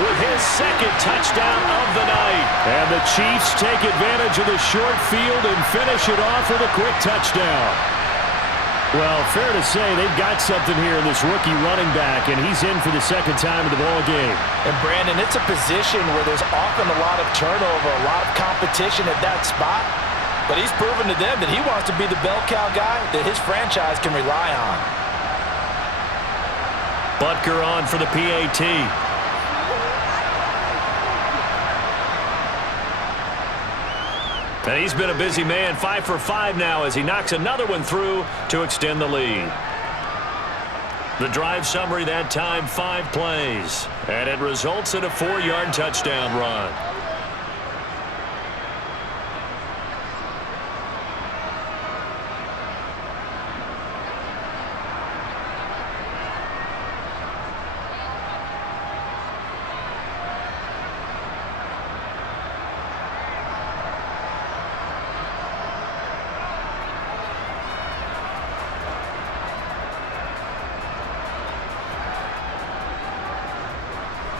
with his 2nd touchdown of the night. And the Chiefs take advantage of the short field and finish it off with a quick touchdown. Well, fair to say they've got something here in this rookie running back, and he's in for the 2nd time of the ball game. And, Brandon, it's a position where there's often a lot of turnover, a lot of competition at that spot. But he's proven to them that he wants to be the bell cow guy that his franchise can rely on. Butker on for the PAT. And he's been a busy man, 5 for 5 now as he knocks another one through to extend the lead. The drive summary that time, 5 plays. And it results in a 4-yard touchdown run.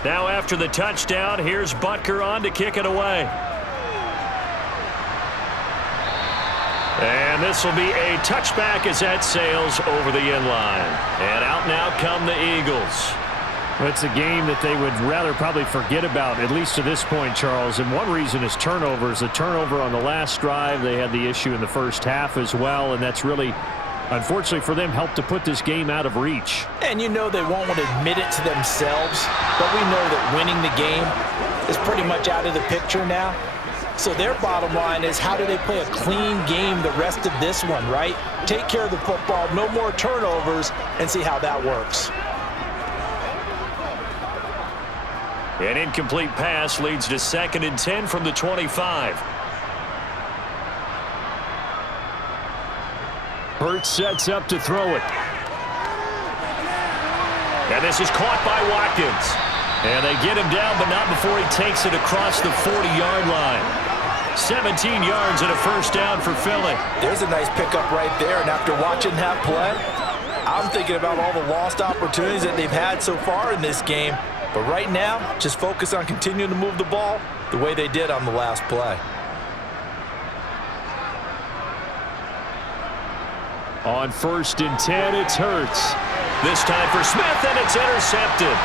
Now after the touchdown, here's Butker on to kick it away. And this will be a touchback as that sails over the end line. And out now come the Eagles. It's a game that they would rather probably forget about, at least to this point, Charles. And one reason is turnovers. A turnover on the last drive. They had the issue in the first half as well, and that's really, unfortunately for them, helped to put this game out of reach. And you know they won't want to admit it to themselves, but we know that winning the game is pretty much out of the picture now. So their bottom line is, how do they play a clean game the rest of this one, right? Take care of the football, no more turnovers, and see how that works. An incomplete pass leads to 2nd and 10 from the 25. Hurts sets up to throw it. And this is caught by Watkins. And they get him down, but not before he takes it across the 40-yard line. 17 yards and a 1st down for Philly. There's a nice pickup right there, and after watching that play, I'm thinking about all the lost opportunities that they've had so far in this game. But right now, just focus on continuing to move the ball the way they did on the last play. On 1st and 10, it's Hurts. This time for Smith, and it's intercepted.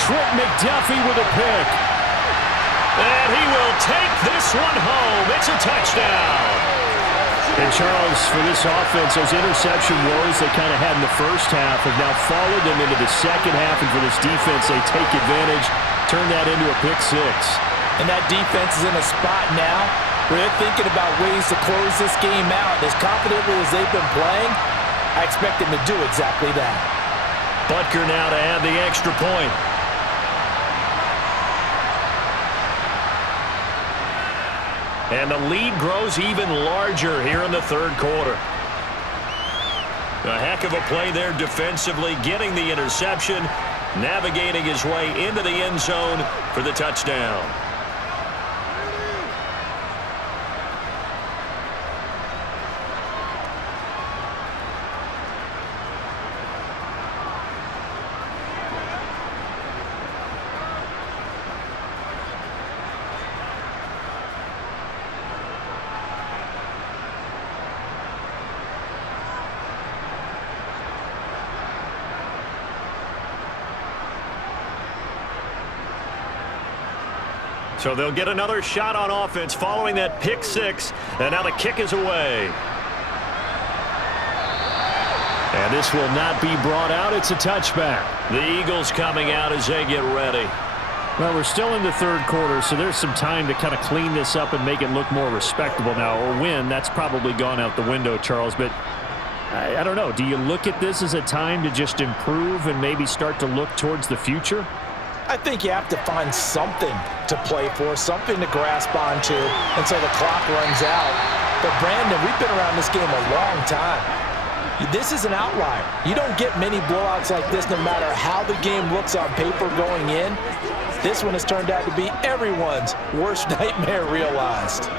Trent McDuffie with a pick. And he will take this one home. It's a touchdown. And Charles, for this offense, those interception woes they kind of had in the first half have now followed them into the second half. And for this defense, they take advantage, turn that into a pick six. And that defense is in a spot now where they're thinking about ways to close this game out. As confidently as they've been playing, I expect them to do exactly that. Butker now to add the extra point. And the lead grows even larger here in the third quarter. A heck of a play there defensively, getting the interception, navigating his way into the end zone for the touchdown. So they'll get another shot on offense following that pick six, and now the kick is away. And this will not be brought out. It's a touchback. The Eagles coming out as they get ready. Well, we're still in the third quarter, so there's some time to kind of clean this up and make it look more respectable now. A win, that's probably gone out the window, Charles, but I don't know. Do you look at this as a time to just improve and maybe start to look towards the future? I think you have to find something to play for, something to grasp onto until the clock runs out. But, Brandon, we've been around this game a long time. This is an outlier. You don't get many blowouts like this no matter how the game looks on paper going in. This one has turned out to be everyone's worst nightmare realized.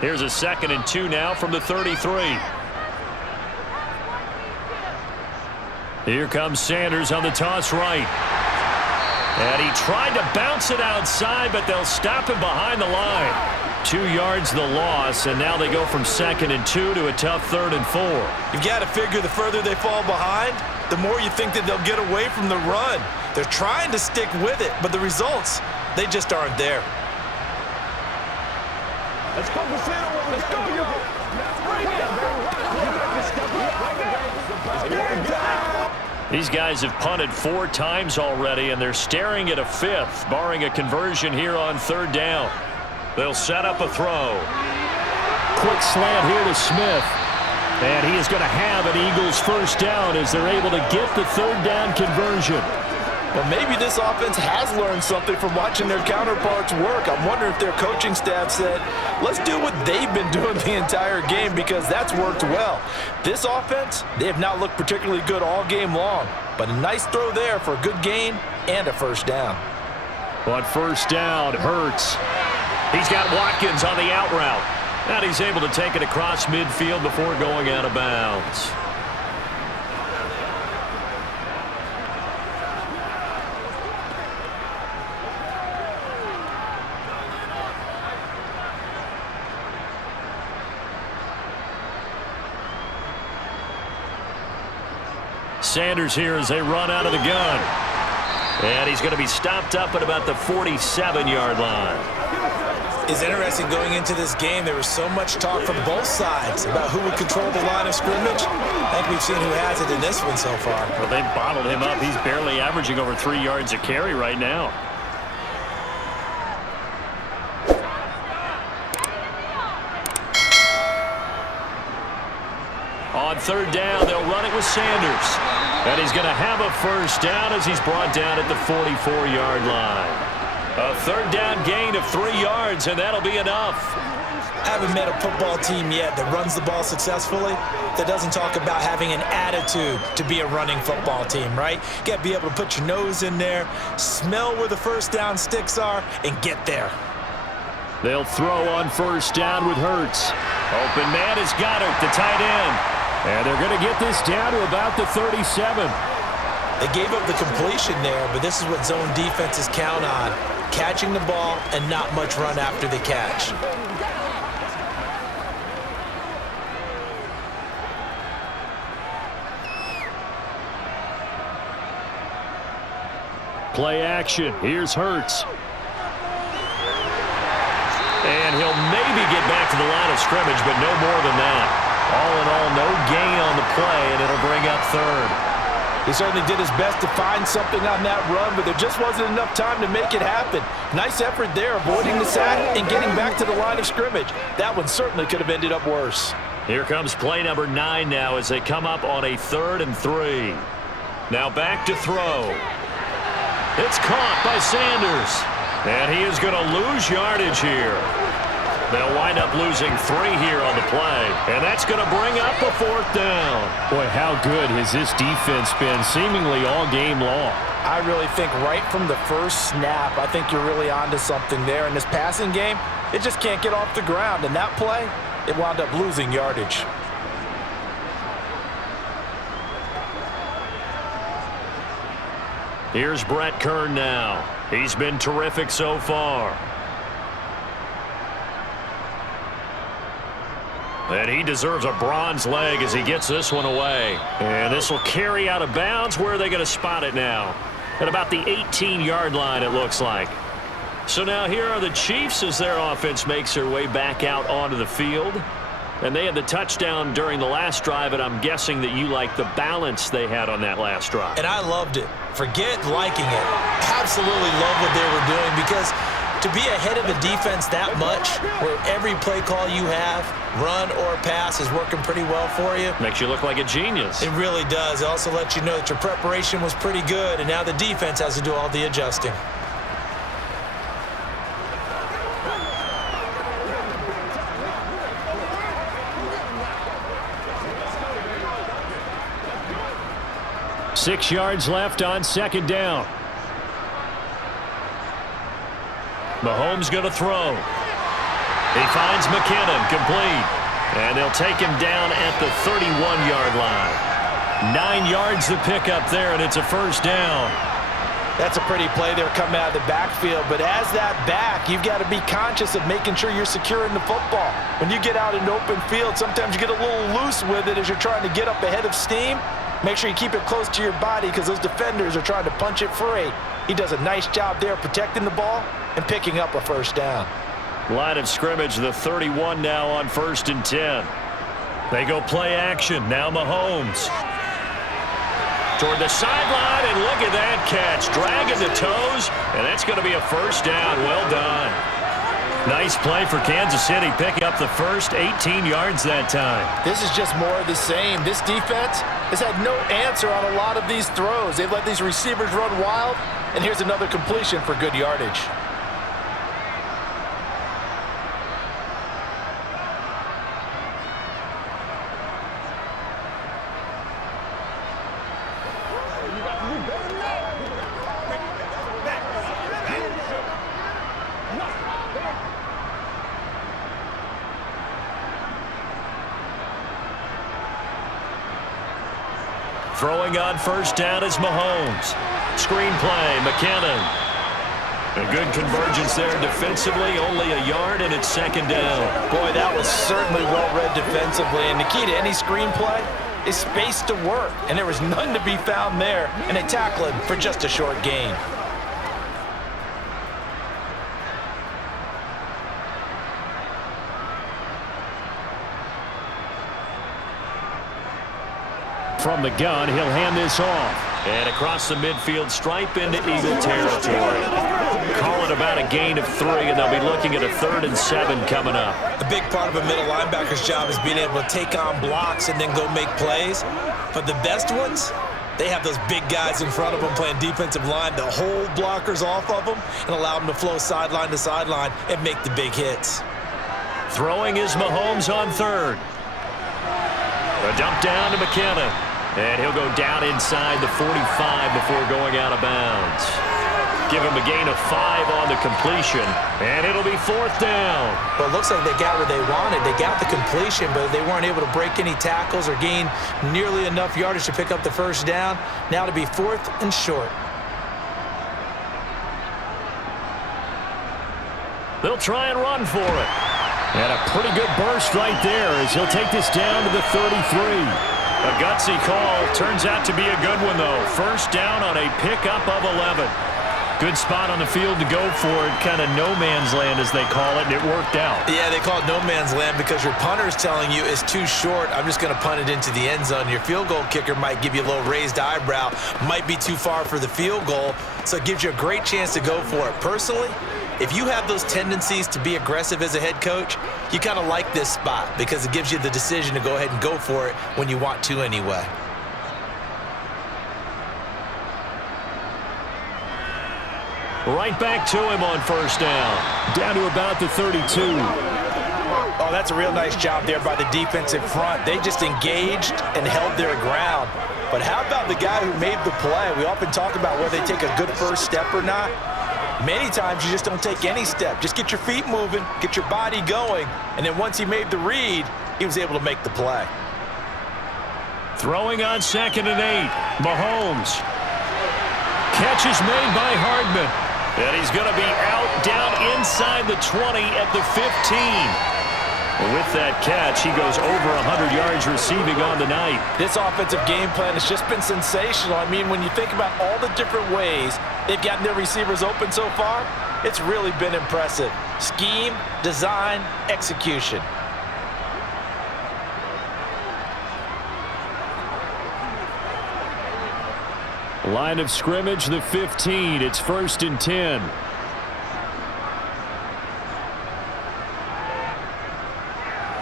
Here's a 2nd and 2 now from the 33. Here comes Sanders on the toss right. And he tried to bounce it outside, but they'll stop him behind the line. 2 yards the loss, and now they go from 2nd and 2 to a tough 3rd and 4. You've got to figure the further they fall behind, the more you think that they'll get away from the run. They're trying to stick with it, but the results, they just aren't there. Let's go, let's go, These guys have punted 4 times already, and they're staring at a 5th, barring a conversion here on 3rd down. They'll set up a throw. Quick slant here to Smith. And he is going to have an Eagles 1st down as they're able to get the 3rd down conversion. Well, maybe this offense has learned something from watching their counterparts work. I'm wondering if their coaching staff said, let's do what they've been doing the entire game, because that's worked well. This offense, they have not looked particularly good all game long, but a nice throw there for a good gain and a 1st down. On 1st down, Hurts. He's got Watkins on the out route. And he's able to take it across midfield before going out of bounds. Sanders here as they run out of the gun. And he's going to be stopped up at about the 47-yard line. It's interesting going into this game. There was so much talk from both sides about who would control the line of scrimmage. I think we've seen who has it in this one so far. Well, they bottled him up. He's barely averaging over 3 yards a carry right now. On 3rd down, they'll run it with Sanders. And he's going to have a 1st down as he's brought down at the 44-yard line. A 3rd down gain of 3 yards, and that'll be enough. I haven't met a football team yet that runs the ball successfully that doesn't talk about having an attitude to be a running football team, right? You got to be able to put your nose in there, smell where the 1st down sticks are, and get there. They'll throw on 1st down with Hurts. Open man is Goddard, the tight end. And they're going to get this down to about the 37. They gave up the completion there, but this is what zone defenses count on. Catching the ball and not much run after the catch. Play action. Here's Hurts. And he'll maybe get back to the line of scrimmage, but no more than that. All in all, no gain on the play, and it'll bring up third. He certainly did his best to find something on that run, but there just wasn't enough time to make it happen. Nice effort there, avoiding the sack and getting back to the line of scrimmage. That one certainly could have ended up worse. Here comes play number 9 now as they come up on a 3rd and 3. Now back to throw. It's caught by Sanders. And he is going to lose yardage here. They'll wind up losing 3 here on the play. And that's going to bring up a 4th down. Boy, how good has this defense been seemingly all game long? I really think right from the first snap, I think you're really onto something there. In this passing game, it just can't get off the ground. And that play, it wound up losing yardage. Here's Brett Kern now. He's been terrific so far. And he deserves a bronze leg as he gets this one away. And this will carry out of bounds. Where are they going to spot it now? At about the 18-yard line, it looks like. So now here are the Chiefs as their offense makes their way back out onto the field. And they had the touchdown during the last drive, and I'm guessing that you like the balance they had on that last drive. And I loved it. Forget liking it. Absolutely love what they were doing, because to be ahead of a defense that much, where every play call you have, run or pass, is working pretty well for you. Makes you look like a genius. It really does. It also lets you know that your preparation was pretty good, and now the defense has to do all the adjusting. Six yards left on 2nd down. Mahomes going to throw. He finds McKinnon, complete. And they'll take him down at the 31-yard line. 9 yards to pick up there, and it's a 1st down. That's a pretty play there coming out of the backfield, but as that back, you've got to be conscious of making sure you're securing the football. When you get out in open field, sometimes you get a little loose with it as you're trying to get up ahead of steam. Make sure you keep it close to your body because those defenders are trying to punch it free. He does a nice job there protecting the ball and picking up a 1st down. Line of scrimmage, the 31 now on 1st and 10. They go play action. Now Mahomes. Toward the sideline, and look at that catch. Dragging the toes, and that's going to be a 1st down. Well done. Nice play for Kansas City, picking up the first 18 yards that time. This is just more of the same. This defense has had no answer on a lot of these throws. They've let these receivers run wild, and here's another completion for good yardage. Throwing on 1st down is Mahomes. Screen play, McKinnon. A good convergence there defensively, only a yard, and it's 2nd down. Boy, that was certainly well-read defensively, and the key to any screen play is space to work, and there was none to be found there, and they tackle him for just a short gain. From the gun, he'll hand this off. And across the midfield stripe into Eagle territory. Calling about a gain of 3, and they'll be looking at a 3rd and 7 coming up. A big part of a middle linebacker's job is being able to take on blocks and then go make plays. But the best ones, they have those big guys in front of them playing defensive line to hold blockers off of them and allow them to flow sideline to sideline and make the big hits. Throwing is Mahomes on 3rd. A dump down to McKinnon. And he'll go down inside the 45 before going out of bounds. Give him a gain of 5 on the completion, and it'll be 4th down. Well, it looks like they got what they wanted. They got the completion, but they weren't able to break any tackles or gain nearly enough yardage to pick up the first down. Now to be 4th and short. They'll try and run for it. And a pretty good burst right there as he'll take this down to the 33. A gutsy call. Turns out to be a good one, though. First down on a pickup of 11. Good spot on the field to go for it. Kind of no man's land, as they call it, and it worked out. Yeah, they call it no man's land because your punter is telling you it's too short. I'm just going to punt it into the end zone. Your field goal kicker might give you a little raised eyebrow. Might be too far for the field goal, so it gives you a great chance to go for it. Personally, if you have those tendencies to be aggressive as a head coach, you kind of like this spot because it gives you the decision to go ahead and go for it when you want to anyway. Right back to him on first down. Down to about the 32. Oh, that's a real nice job there by the defensive front. They just engaged and held their ground. But how about the guy who made the play? We often talk about whether they take a good first step or not. Many times you just don't take any step. Just get your feet moving, get your body going, and then once he made the read, he was able to make the play. Throwing on 2nd and 8. Mahomes. Catch is made by Hardman. And he's going to be out down inside the 20 at the 15. With that catch, he goes over 100 yards receiving on the night. This offensive game plan has just been sensational. I mean, when you think about all the different ways they've gotten their receivers open so far, it's really been impressive. Scheme, design, execution. Line of scrimmage, the 15. It's 1st and 10.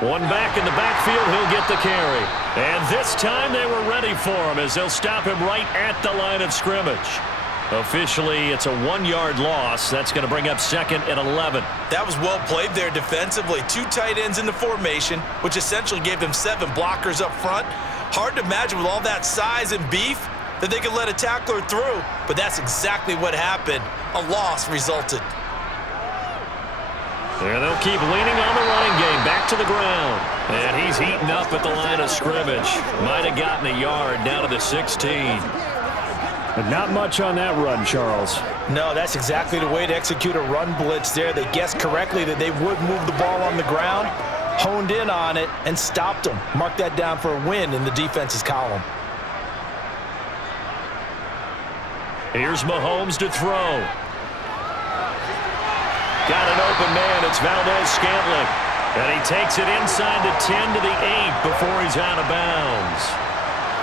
One back in the backfield, he'll get the carry. And this time they were ready for him as they'll stop him right at the line of scrimmage. Officially, it's a 1-yard loss. That's going to bring up 2nd and 11. That was well played there defensively. 2 tight ends in the formation, which essentially gave them 7 blockers up front. Hard to imagine with all that size and beef that they could let a tackler through, but that's exactly what happened. A loss resulted. There they'll keep leaning on the running game. Back to the ground. And he's heating up at the line of scrimmage. Might have gotten a yard down to the 16. But not much on that run, Charles. No, that's exactly the way to execute a run blitz there. They guessed correctly that they would move the ball on the ground, honed in on it, and stopped them. Mark that down for a win in the defense's column. Here's Mahomes to throw. Got an open man. It's Valdez-Scantling. And he takes it inside the 10 to the 8 before he's out of bounds.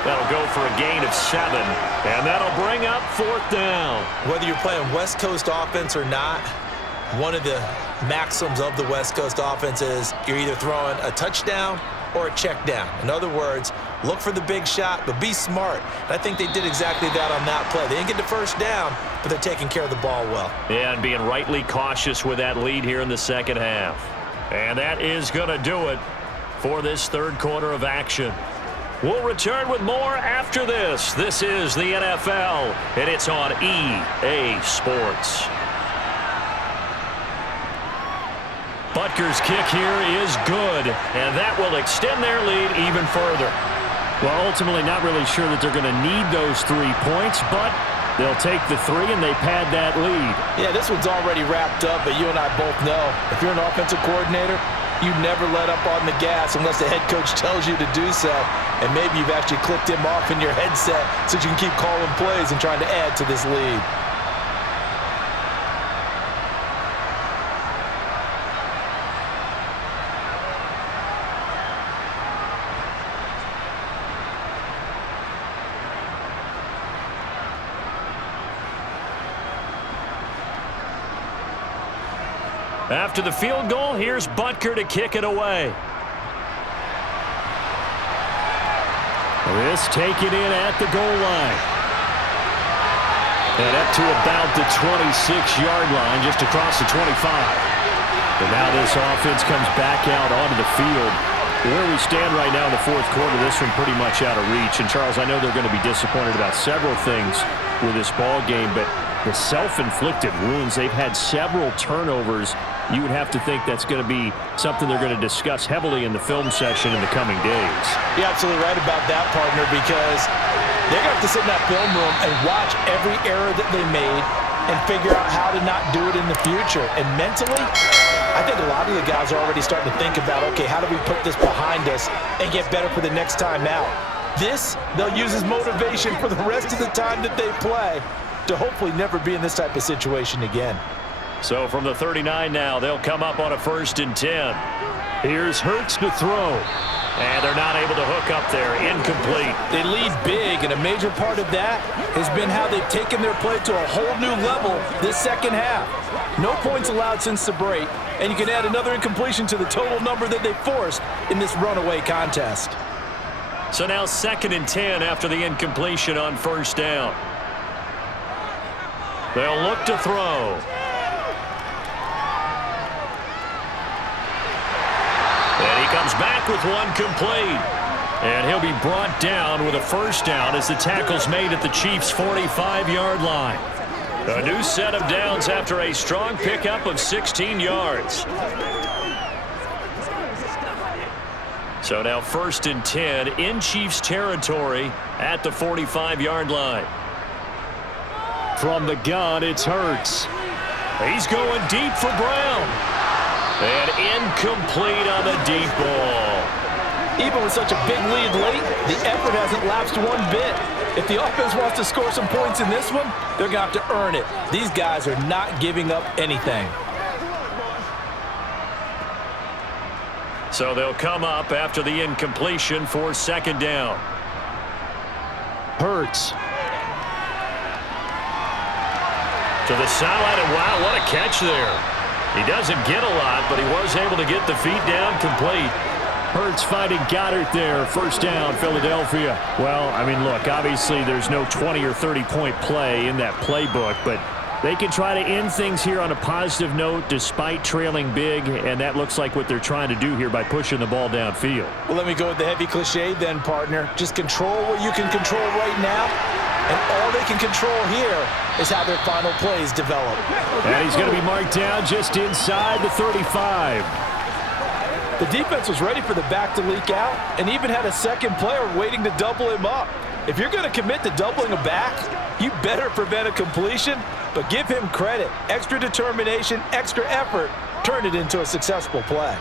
That'll go for a gain of 7. And that'll bring up 4th down. Whether you're playing West Coast offense or not, one of the maxims of the West Coast offense is you're either throwing a touchdown or a check down. In other words, look for the big shot, but be smart. And I think they did exactly that on that play. They didn't get the first down, but they're taking care of the ball well. Yeah, and being rightly cautious with that lead here in the second half. And that is going to do it for this 3rd quarter of action. We'll return with more after this. This is the NFL, and it's on EA Sports. Butker's kick here is good, and that will extend their lead even further. Well, ultimately not really sure that they're going to need those 3 points, but they'll take the 3 and they pad that lead. Yeah, this one's already wrapped up, but you and I both know if you're an offensive coordinator, you never let up on the gas unless the head coach tells you to do so. And maybe you've actually clicked him off in your headset so you can keep calling plays and trying to add to this lead. After the field goal, here's Butker to kick it away. This taken in at the goal line. And up to about the 26-yard line, just across the 25. And now this offense comes back out onto the field. Where we stand right now in the 4th quarter, this one pretty much out of reach. And, Charles, I know they're going to be disappointed about several things with this ball game, but the self-inflicted wounds. They've had several turnovers. You would have to think that's going to be something they're going to discuss heavily in the film session in the coming days. You're absolutely right about that, partner, because they're going to have to sit in that film room and watch every error that they made and figure out how to not do it in the future. And mentally, I think a lot of the guys are already starting to think about, okay, how do we put this behind us and get better for the next time out? This, they'll use as motivation for the rest of the time that they play to hopefully never be in this type of situation again. So from the 39 now, they'll come up on a 1st and 10. Here's Hurts to throw. And they're not able to hook up there. Incomplete. They lead big, and a major part of that has been how they've taken their play to a whole new level this second half. No points allowed since the break, and you can add another incompletion to the total number that they forced in this runaway contest. So now 2nd and 10 after the incompletion on 1st down. They'll look to throw. And he comes back with one complete. And he'll be brought down with a 1st down as the tackle's made at the Chiefs' 45-yard line. A new set of downs after a strong pickup of 16 yards. So now 1st and 10 in Chiefs territory at the 45-yard line. From the gun, it's Hurts. He's going deep for Brown. And incomplete on the deep ball. Even with such a big lead late, the effort hasn't lapsed one bit. If the offense wants to score some points in this one, they're going to have to earn it. These guys are not giving up anything. So they'll come up after the incompletion for 2nd down. Hurts. To the sideline, and wow, what a catch there. He doesn't get a lot, but he was able to get the feet down complete. Hurts finding Goddard there. 1st down, Philadelphia. Well, I mean, look, obviously there's no 20 or 30-point play in that playbook, but they can try to end things here on a positive note despite trailing big, and that looks like what they're trying to do here by pushing the ball downfield. Well, let me go with the heavy cliche then, partner. Just control what you can control right now, and all they can control here is how their final plays develop. And he's going to be marked down just inside the 35. The defense was ready for the back to leak out and even had a second player waiting to double him up. If you're going to commit to doubling a back, you better prevent a completion, but give him credit. Extra determination, extra effort, turned it into a successful play.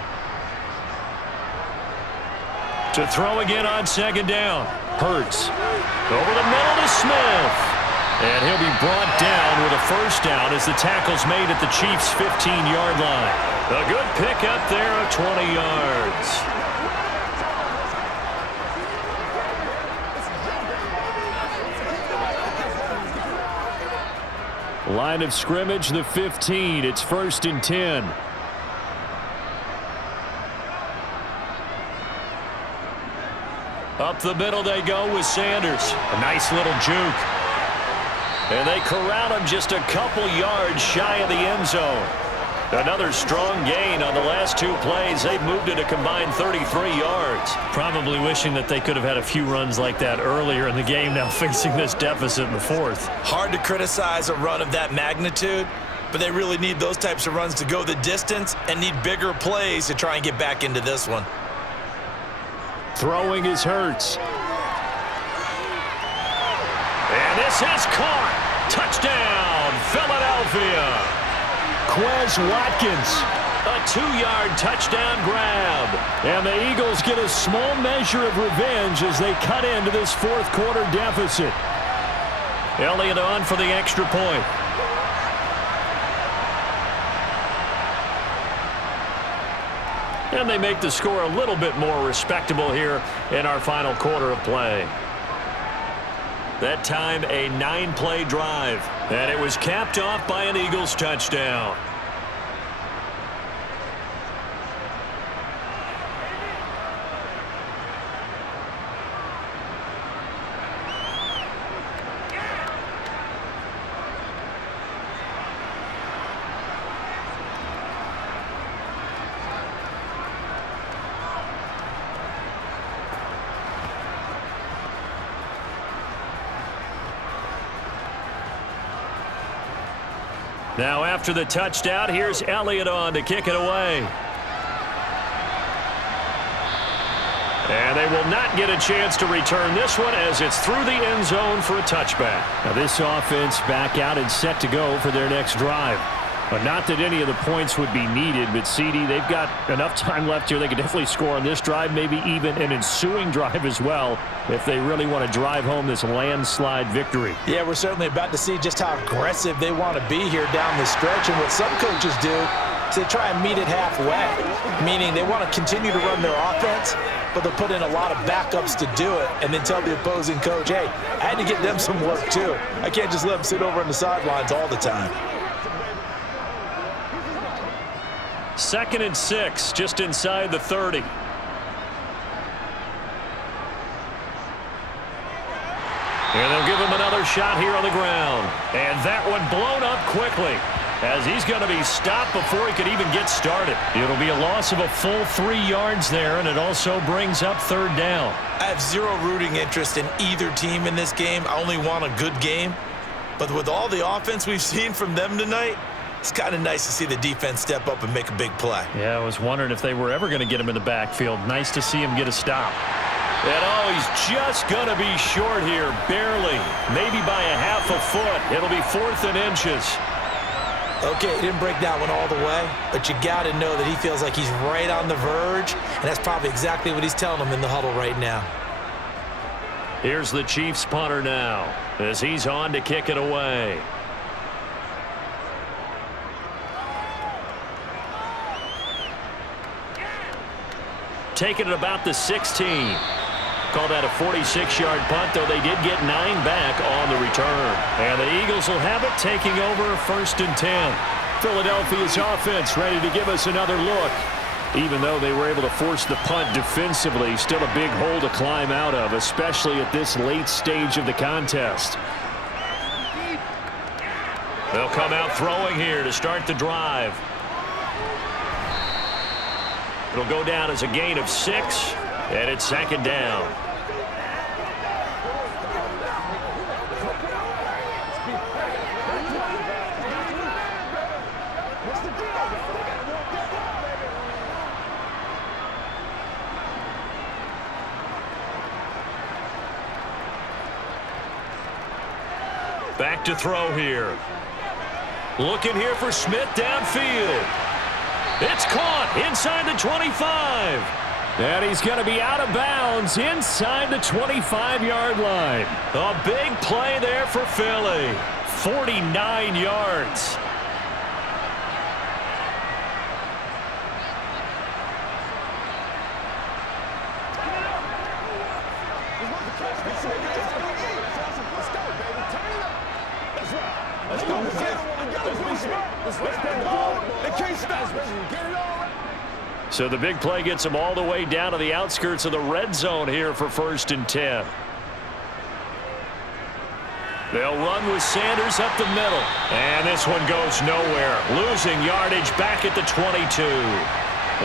To throw again on 2nd down. Hurts. Over the middle to Smith. And he'll be brought down with a 1st down as the tackle's made at the Chiefs' 15-yard line. A good pickup there of 20 yards. Line of scrimmage, the 15. It's 1st and 10. Up the middle they go with Sanders. A nice little juke. And they corral him just a couple yards shy of the end zone. Another strong gain on the last 2 plays. They've moved it a combined 33 yards. Probably wishing that they could have had a few runs like that earlier in the game, now facing this deficit in the 4th. Hard to criticize a run of that magnitude, but they really need those types of runs to go the distance and need bigger plays to try and get back into this one. Throwing is Hurts. And this is caught. Touchdown, Philadelphia. Quez Watkins. A 2-yard touchdown grab. And the Eagles get a small measure of revenge as they cut into this 4th quarter deficit. Elliott on for the extra point. And they make the score a little bit more respectable here in our final quarter of play. That time, a 9-play drive. And it was capped off by an Eagles touchdown. Now after the touchdown, here's Elliott on to kick it away. And they will not get a chance to return this one as it's through the end zone for a touchback. Now this offense back out and set to go for their next drive. But not that any of the points would be needed, but CD, they've got enough time left here. They could definitely score on this drive, maybe even an ensuing drive as well, if they really want to drive home this landslide victory. Yeah, we're certainly about to see just how aggressive they want to be here down the stretch. And what some coaches do is they try and meet it halfway, meaning they want to continue to run their offense, but they'll put in a lot of backups to do it and then tell the opposing coach, hey, I had to get them some work too. I can't just let them sit over on the sidelines all the time. 2nd and 6, just inside the 30. And they'll give him another shot here on the ground. And that one blown up quickly as he's going to be stopped before he could even get started. It'll be a loss of a full 3 yards there, and it also brings up 3rd down. I have zero rooting interest in either team in this game. I only want a good game. But with all the offense we've seen from them tonight, it's kind of nice to see the defense step up and make a big play. Yeah, I was wondering if they were ever going to get him in the backfield. Nice to see him get a stop. And oh, he's just going to be short here, barely. Maybe by a half a foot. It'll be 4th and inches. Okay, he didn't break that one all the way, but you got to know that he feels like he's right on the verge, and that's probably exactly what he's telling them in the huddle right now. Here's the Chiefs punter now as he's on to kick it away. Taking it about the 16. Call that a 46-yard punt, though they did get 9 back on the return. And the Eagles will have it, taking over 1st and 10. Philadelphia's offense ready to give us another look. Even though they were able to force the punt defensively, still a big hole to climb out of, especially at this late stage of the contest. They'll come out throwing here to start the drive. It'll go down as a gain of 6, and it's 2nd down. Back to throw here. Looking here for Smith downfield. It's caught inside the 25. And he's going to be out of bounds inside the 25-yard line. A big play there for Philly. 49 yards. So the big play gets them all the way down to the outskirts of the red zone here for 1st and 10. They'll run with Sanders up the middle. And this one goes nowhere. Losing yardage back at the 22.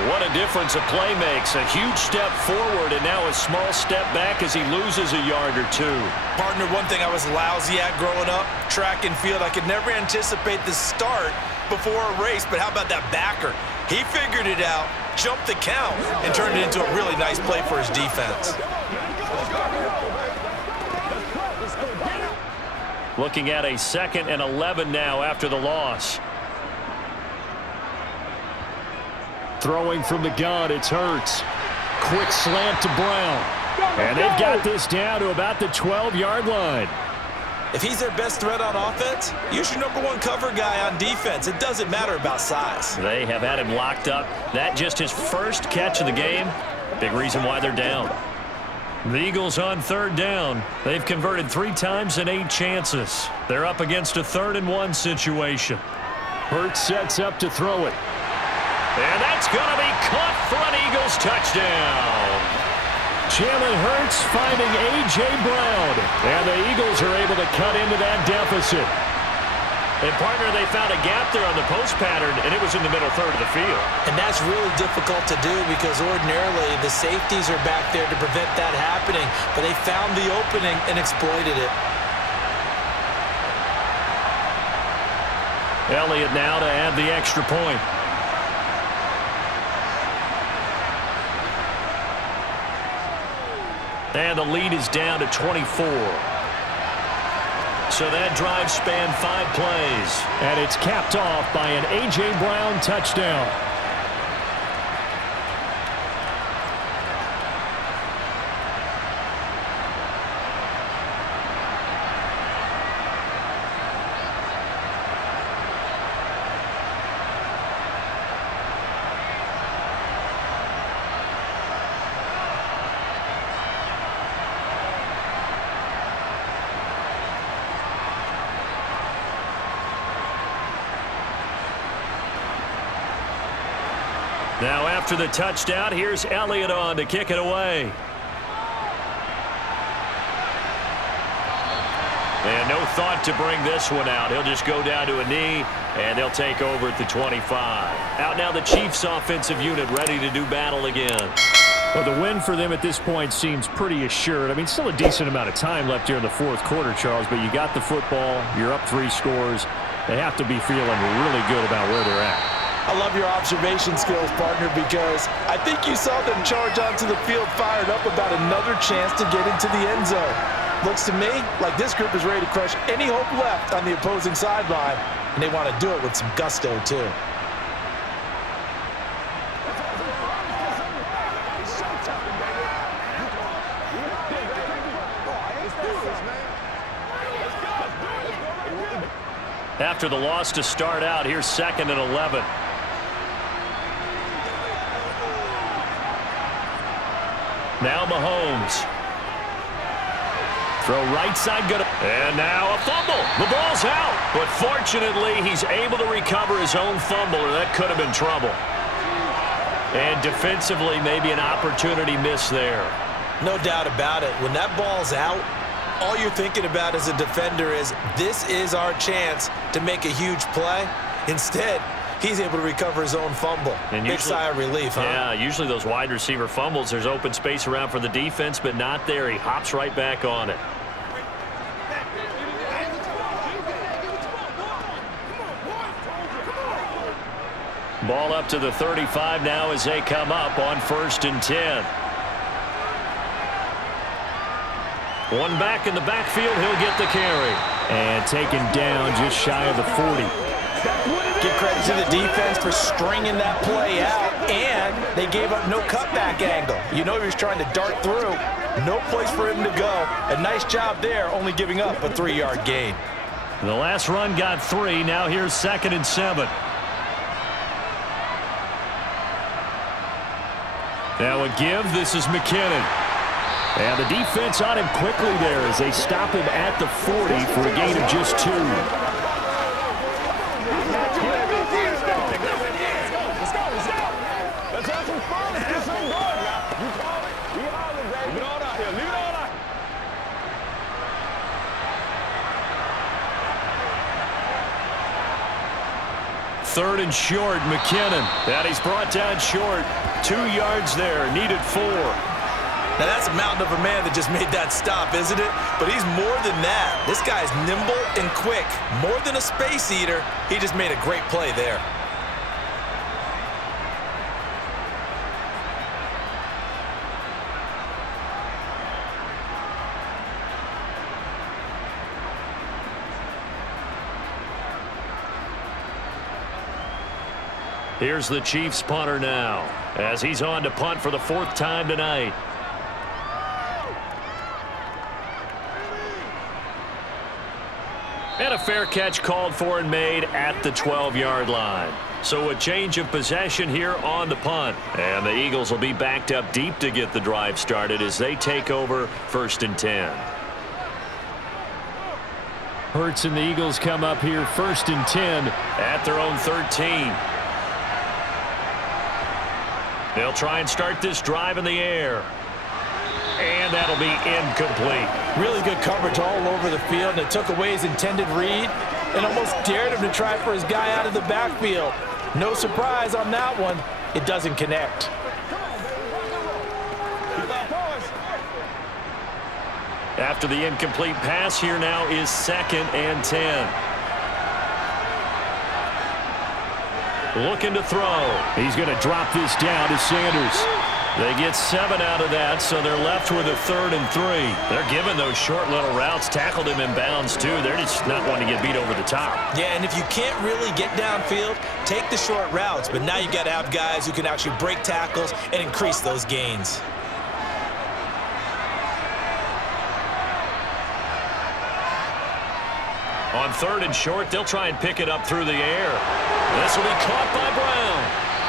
What a difference a play makes. A huge step forward and now a small step back as he loses a yard or 2. Partner, one thing I was lousy at growing up, track and field, I could never anticipate the start before a race, but how about that backer? He figured it out, jumped the count, and turned it into a really nice play for his defense. Looking at a 2nd and 11 now after the loss. Throwing from the gun, it's Hurts. Quick slant to Brown. And they've got this down to about the 12-yard line. If he's their best threat on offense, use your #1 cover guy on defense. It doesn't matter about size. They have had him locked up. That just his first catch of the game. Big reason why they're down. The Eagles on 3rd down. They've converted 3 times in 8 chances. They're up against a 3rd and 1 situation. Hurts sets up to throw it. And that's going to be caught for an Eagles touchdown. Jalen Hurts finding A.J. Brown. And the Eagles are able to cut into that deficit. And, partner, they found a gap there on the post pattern, and it was in the middle 3rd of the field. And that's really difficult to do because ordinarily the safeties are back there to prevent that happening. But they found the opening and exploited it. Elliott now to add the extra point. And the lead is down to 24. So that drive spanned 5 plays. And it's capped off by an A.J. Brown touchdown. Now after the touchdown, here's Elliott on to kick it away. And no thought to bring this one out. He'll just go down to a knee, and they'll take over at the 25. Out now the Chiefs offensive unit ready to do battle again. Well, the win for them at this point seems pretty assured. I mean, still a decent amount of time left here in the fourth quarter, Charles, but you got the football, you're up 3 scores. They have to be feeling really good about where they're at. I love your observation skills, partner, because I think you saw them charge onto the field fired up about another chance to get into the end zone. Looks to me like this group is ready to crush any hope left on the opposing sideline, and they want to do it with some gusto, too. After the loss to start out, here's 2nd and 11. Now Mahomes. Throw right side, good. And now a fumble. The ball's out. But fortunately, he's able to recover his own fumble, or that could have been trouble. And defensively, maybe an opportunity miss there. No doubt about it. When that ball's out, all you're thinking about as a defender is, this is our chance to make a huge play. Instead, he's able to recover his own fumble. And big sigh of relief, huh? Yeah, usually those wide receiver fumbles, there's open space around for the defense, but not there. He hops right back on it. Ball up to the 35 now as they come up on 1st and 10. One back in the backfield, he'll get the carry. And taken down just shy of the 40. Give credit to the defense for stringing that play out, and they gave up no cutback angle. You know he was trying to dart through. No place for him to go. A nice job there, only giving up a 3-yard gain. The last run got 3. Now here's 2nd and 7. Now a give. This is McKinnon. And the defense on him quickly there as they stop him at the 40 for a gain of just 2. Third and short, McKinnon. And he's brought down short. 2 yards there, needed 4. Now that's a mountain of a man that just made that stop, isn't it? But he's more than that. This guy's nimble and quick. More than a space eater, he just made a great play there. Here's the Chiefs punter now as he's on to punt for the 4th time tonight. And a fair catch called for and made at the 12-yard line. So a change of possession here on the punt. And the Eagles will be backed up deep to get the drive started as they take over 1st and 10. Hurts and the Eagles come up here 1st and 10 at their own 13. They'll try and start this drive in the air. And that'll be incomplete. Really good coverage all over the field, and it took away his intended read and almost dared him to try for his guy out of the backfield. No surprise on that one. It doesn't connect. After the incomplete pass, here now is 2nd and 10. looking to throw. He's going to drop this down to Sanders. They get 7 out of that, so they're left with a 3rd and 3. They're giving those short little routes, tackled him in bounds too. They're just not wanting to get beat over the top. Yeah, and if you can't really get downfield, take the short routes. But now you got to have guys who can actually break tackles and increase those gains. On 3rd and short, they'll try and pick it up through the air. This will be caught by Brown.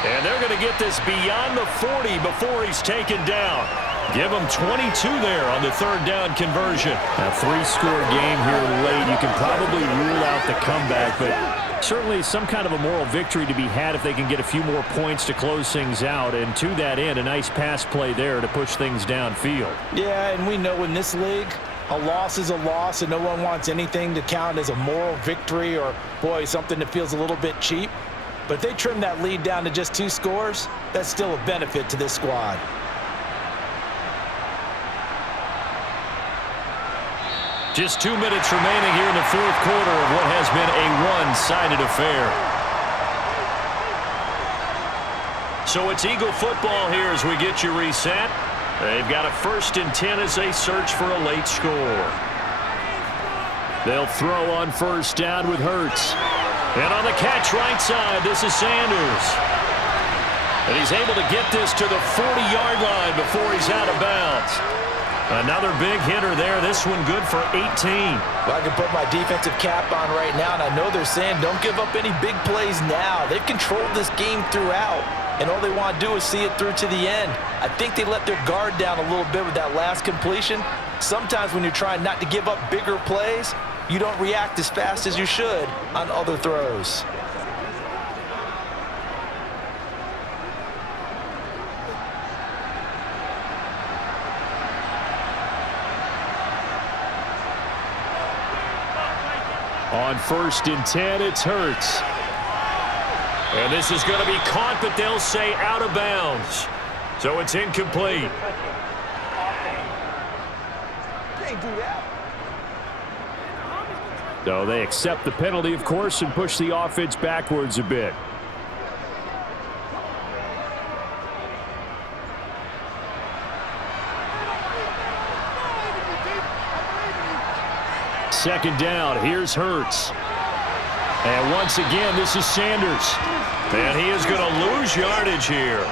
And they're going to get this beyond the 40 before he's taken down. Give him 22 there on the 3rd down conversion. A 3-score game here late. You can probably rule out the comeback, but certainly some kind of a moral victory to be had if they can get a few more points to close things out. And to that end, a nice pass play there to push things downfield. Yeah, and we know in this league, a loss is a loss, and no one wants anything to count as a moral victory or, boy, something that feels a little bit cheap. But if they trim that lead down to just 2 scores, that's still a benefit to this squad. Just 2 minutes remaining here in the 4th quarter of what has been a one-sided affair. So it's Eagle football here as we get you reset. They've got a 1st and 10 as they search for a late score. They'll throw on 1st down with Hurts. And on the catch right side, this is Sanders. And he's able to get this to the 40-yard line before he's out of bounds. Another big hitter there. This one good for 18. Well, I can put my defensive cap on right now, and I know they're saying don't give up any big plays now. They've controlled this game throughout, and all they want to do is see it through to the end. I think they let their guard down a little bit with that last completion. Sometimes when you're trying not to give up bigger plays, you don't react as fast as you should on other throws. On 1st and 10, it's Hurts. And this is going to be caught, but they'll say out of bounds. So it's incomplete. Can't do that. So they accept the penalty, of course, and push the offense backwards a bit. Second down, here's Hurts. And once again, this is Sanders. And he is going to lose yardage here.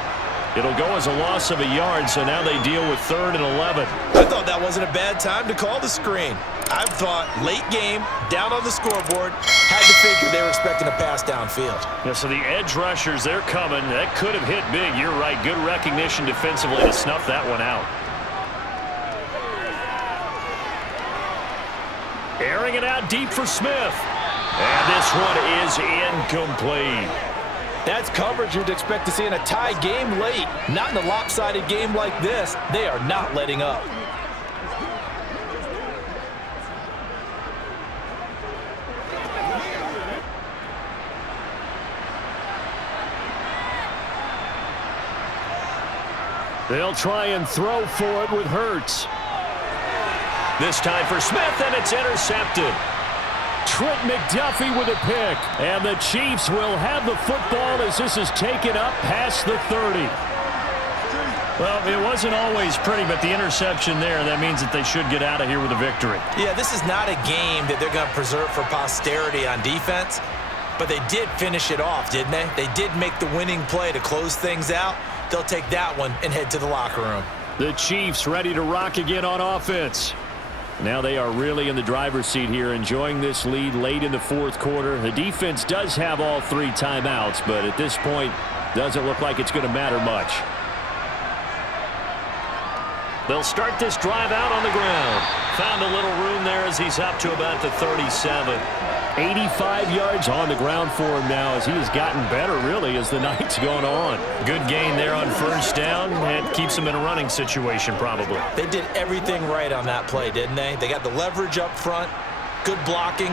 It'll go as a loss of a yard, so now they deal with 3rd and 11. I thought that wasn't a bad time to call the screen. I thought late game, down on the scoreboard, had to figure they were expecting a pass downfield. Yeah, so the edge rushers, they're coming. That could have hit big. You're right. Good recognition defensively to snuff that one out. Airing it out deep for Smith. And this one is incomplete. That's coverage you'd expect to see in a tie game late. Not in a lopsided game like this. They are not letting up. They'll try and throw for it with Hurts. This time for Smith, and it's intercepted. Trent McDuffie with a pick. And the Chiefs will have the football as this is taken up past the 30. Well, it wasn't always pretty, but the interception there, that means that they should get out of here with a victory. Yeah, this is not a game that they're going to preserve for posterity on defense, but they did finish it off, didn't they? They did make the winning play to close things out. They'll take that one and head to the locker room. The Chiefs ready to rock again on offense. Now they are really in the driver's seat here, enjoying this lead late in the 4th quarter. The defense does have all 3 timeouts, but at this point, doesn't look like it's going to matter much. They'll start this drive out on the ground. Found a little room there as he's up to about the 37. 85 yards on the ground for him now as he has gotten better, really, as the night's gone on. Good gain there on 1st down, and keeps him in a running situation probably. They did everything right on that play, didn't they? They got the leverage up front, good blocking,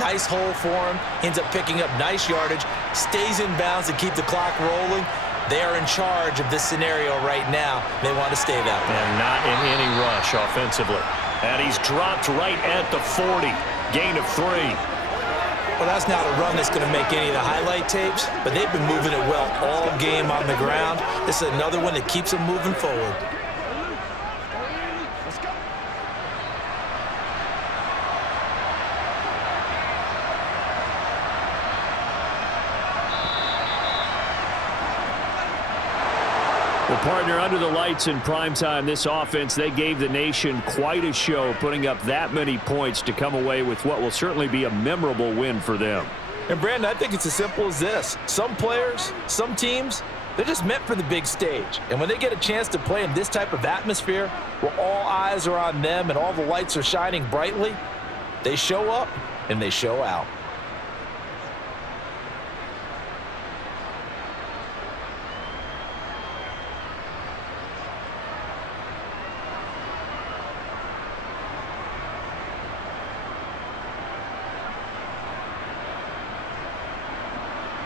nice hole for him, ends up picking up nice yardage, stays in bounds to keep the clock rolling. They are in charge of this scenario right now. They want to stay that way. And not in any rush offensively. And he's dropped right at the 40. Gain of 3. Well, that's not a run that's going to make any of the highlight tapes, but they've been moving it well all game on the ground. This is another one that keeps them moving forward. Well, partner, under the lights in primetime, this offense, they gave the nation quite a show, putting up that many points to come away with what will certainly be a memorable win for them. And, Brandon, I think it's as simple as this. Some players, some teams, they're just meant for the big stage. And when they get a chance to play in this type of atmosphere, where all eyes are on them and all the lights are shining brightly, they show up and they show out.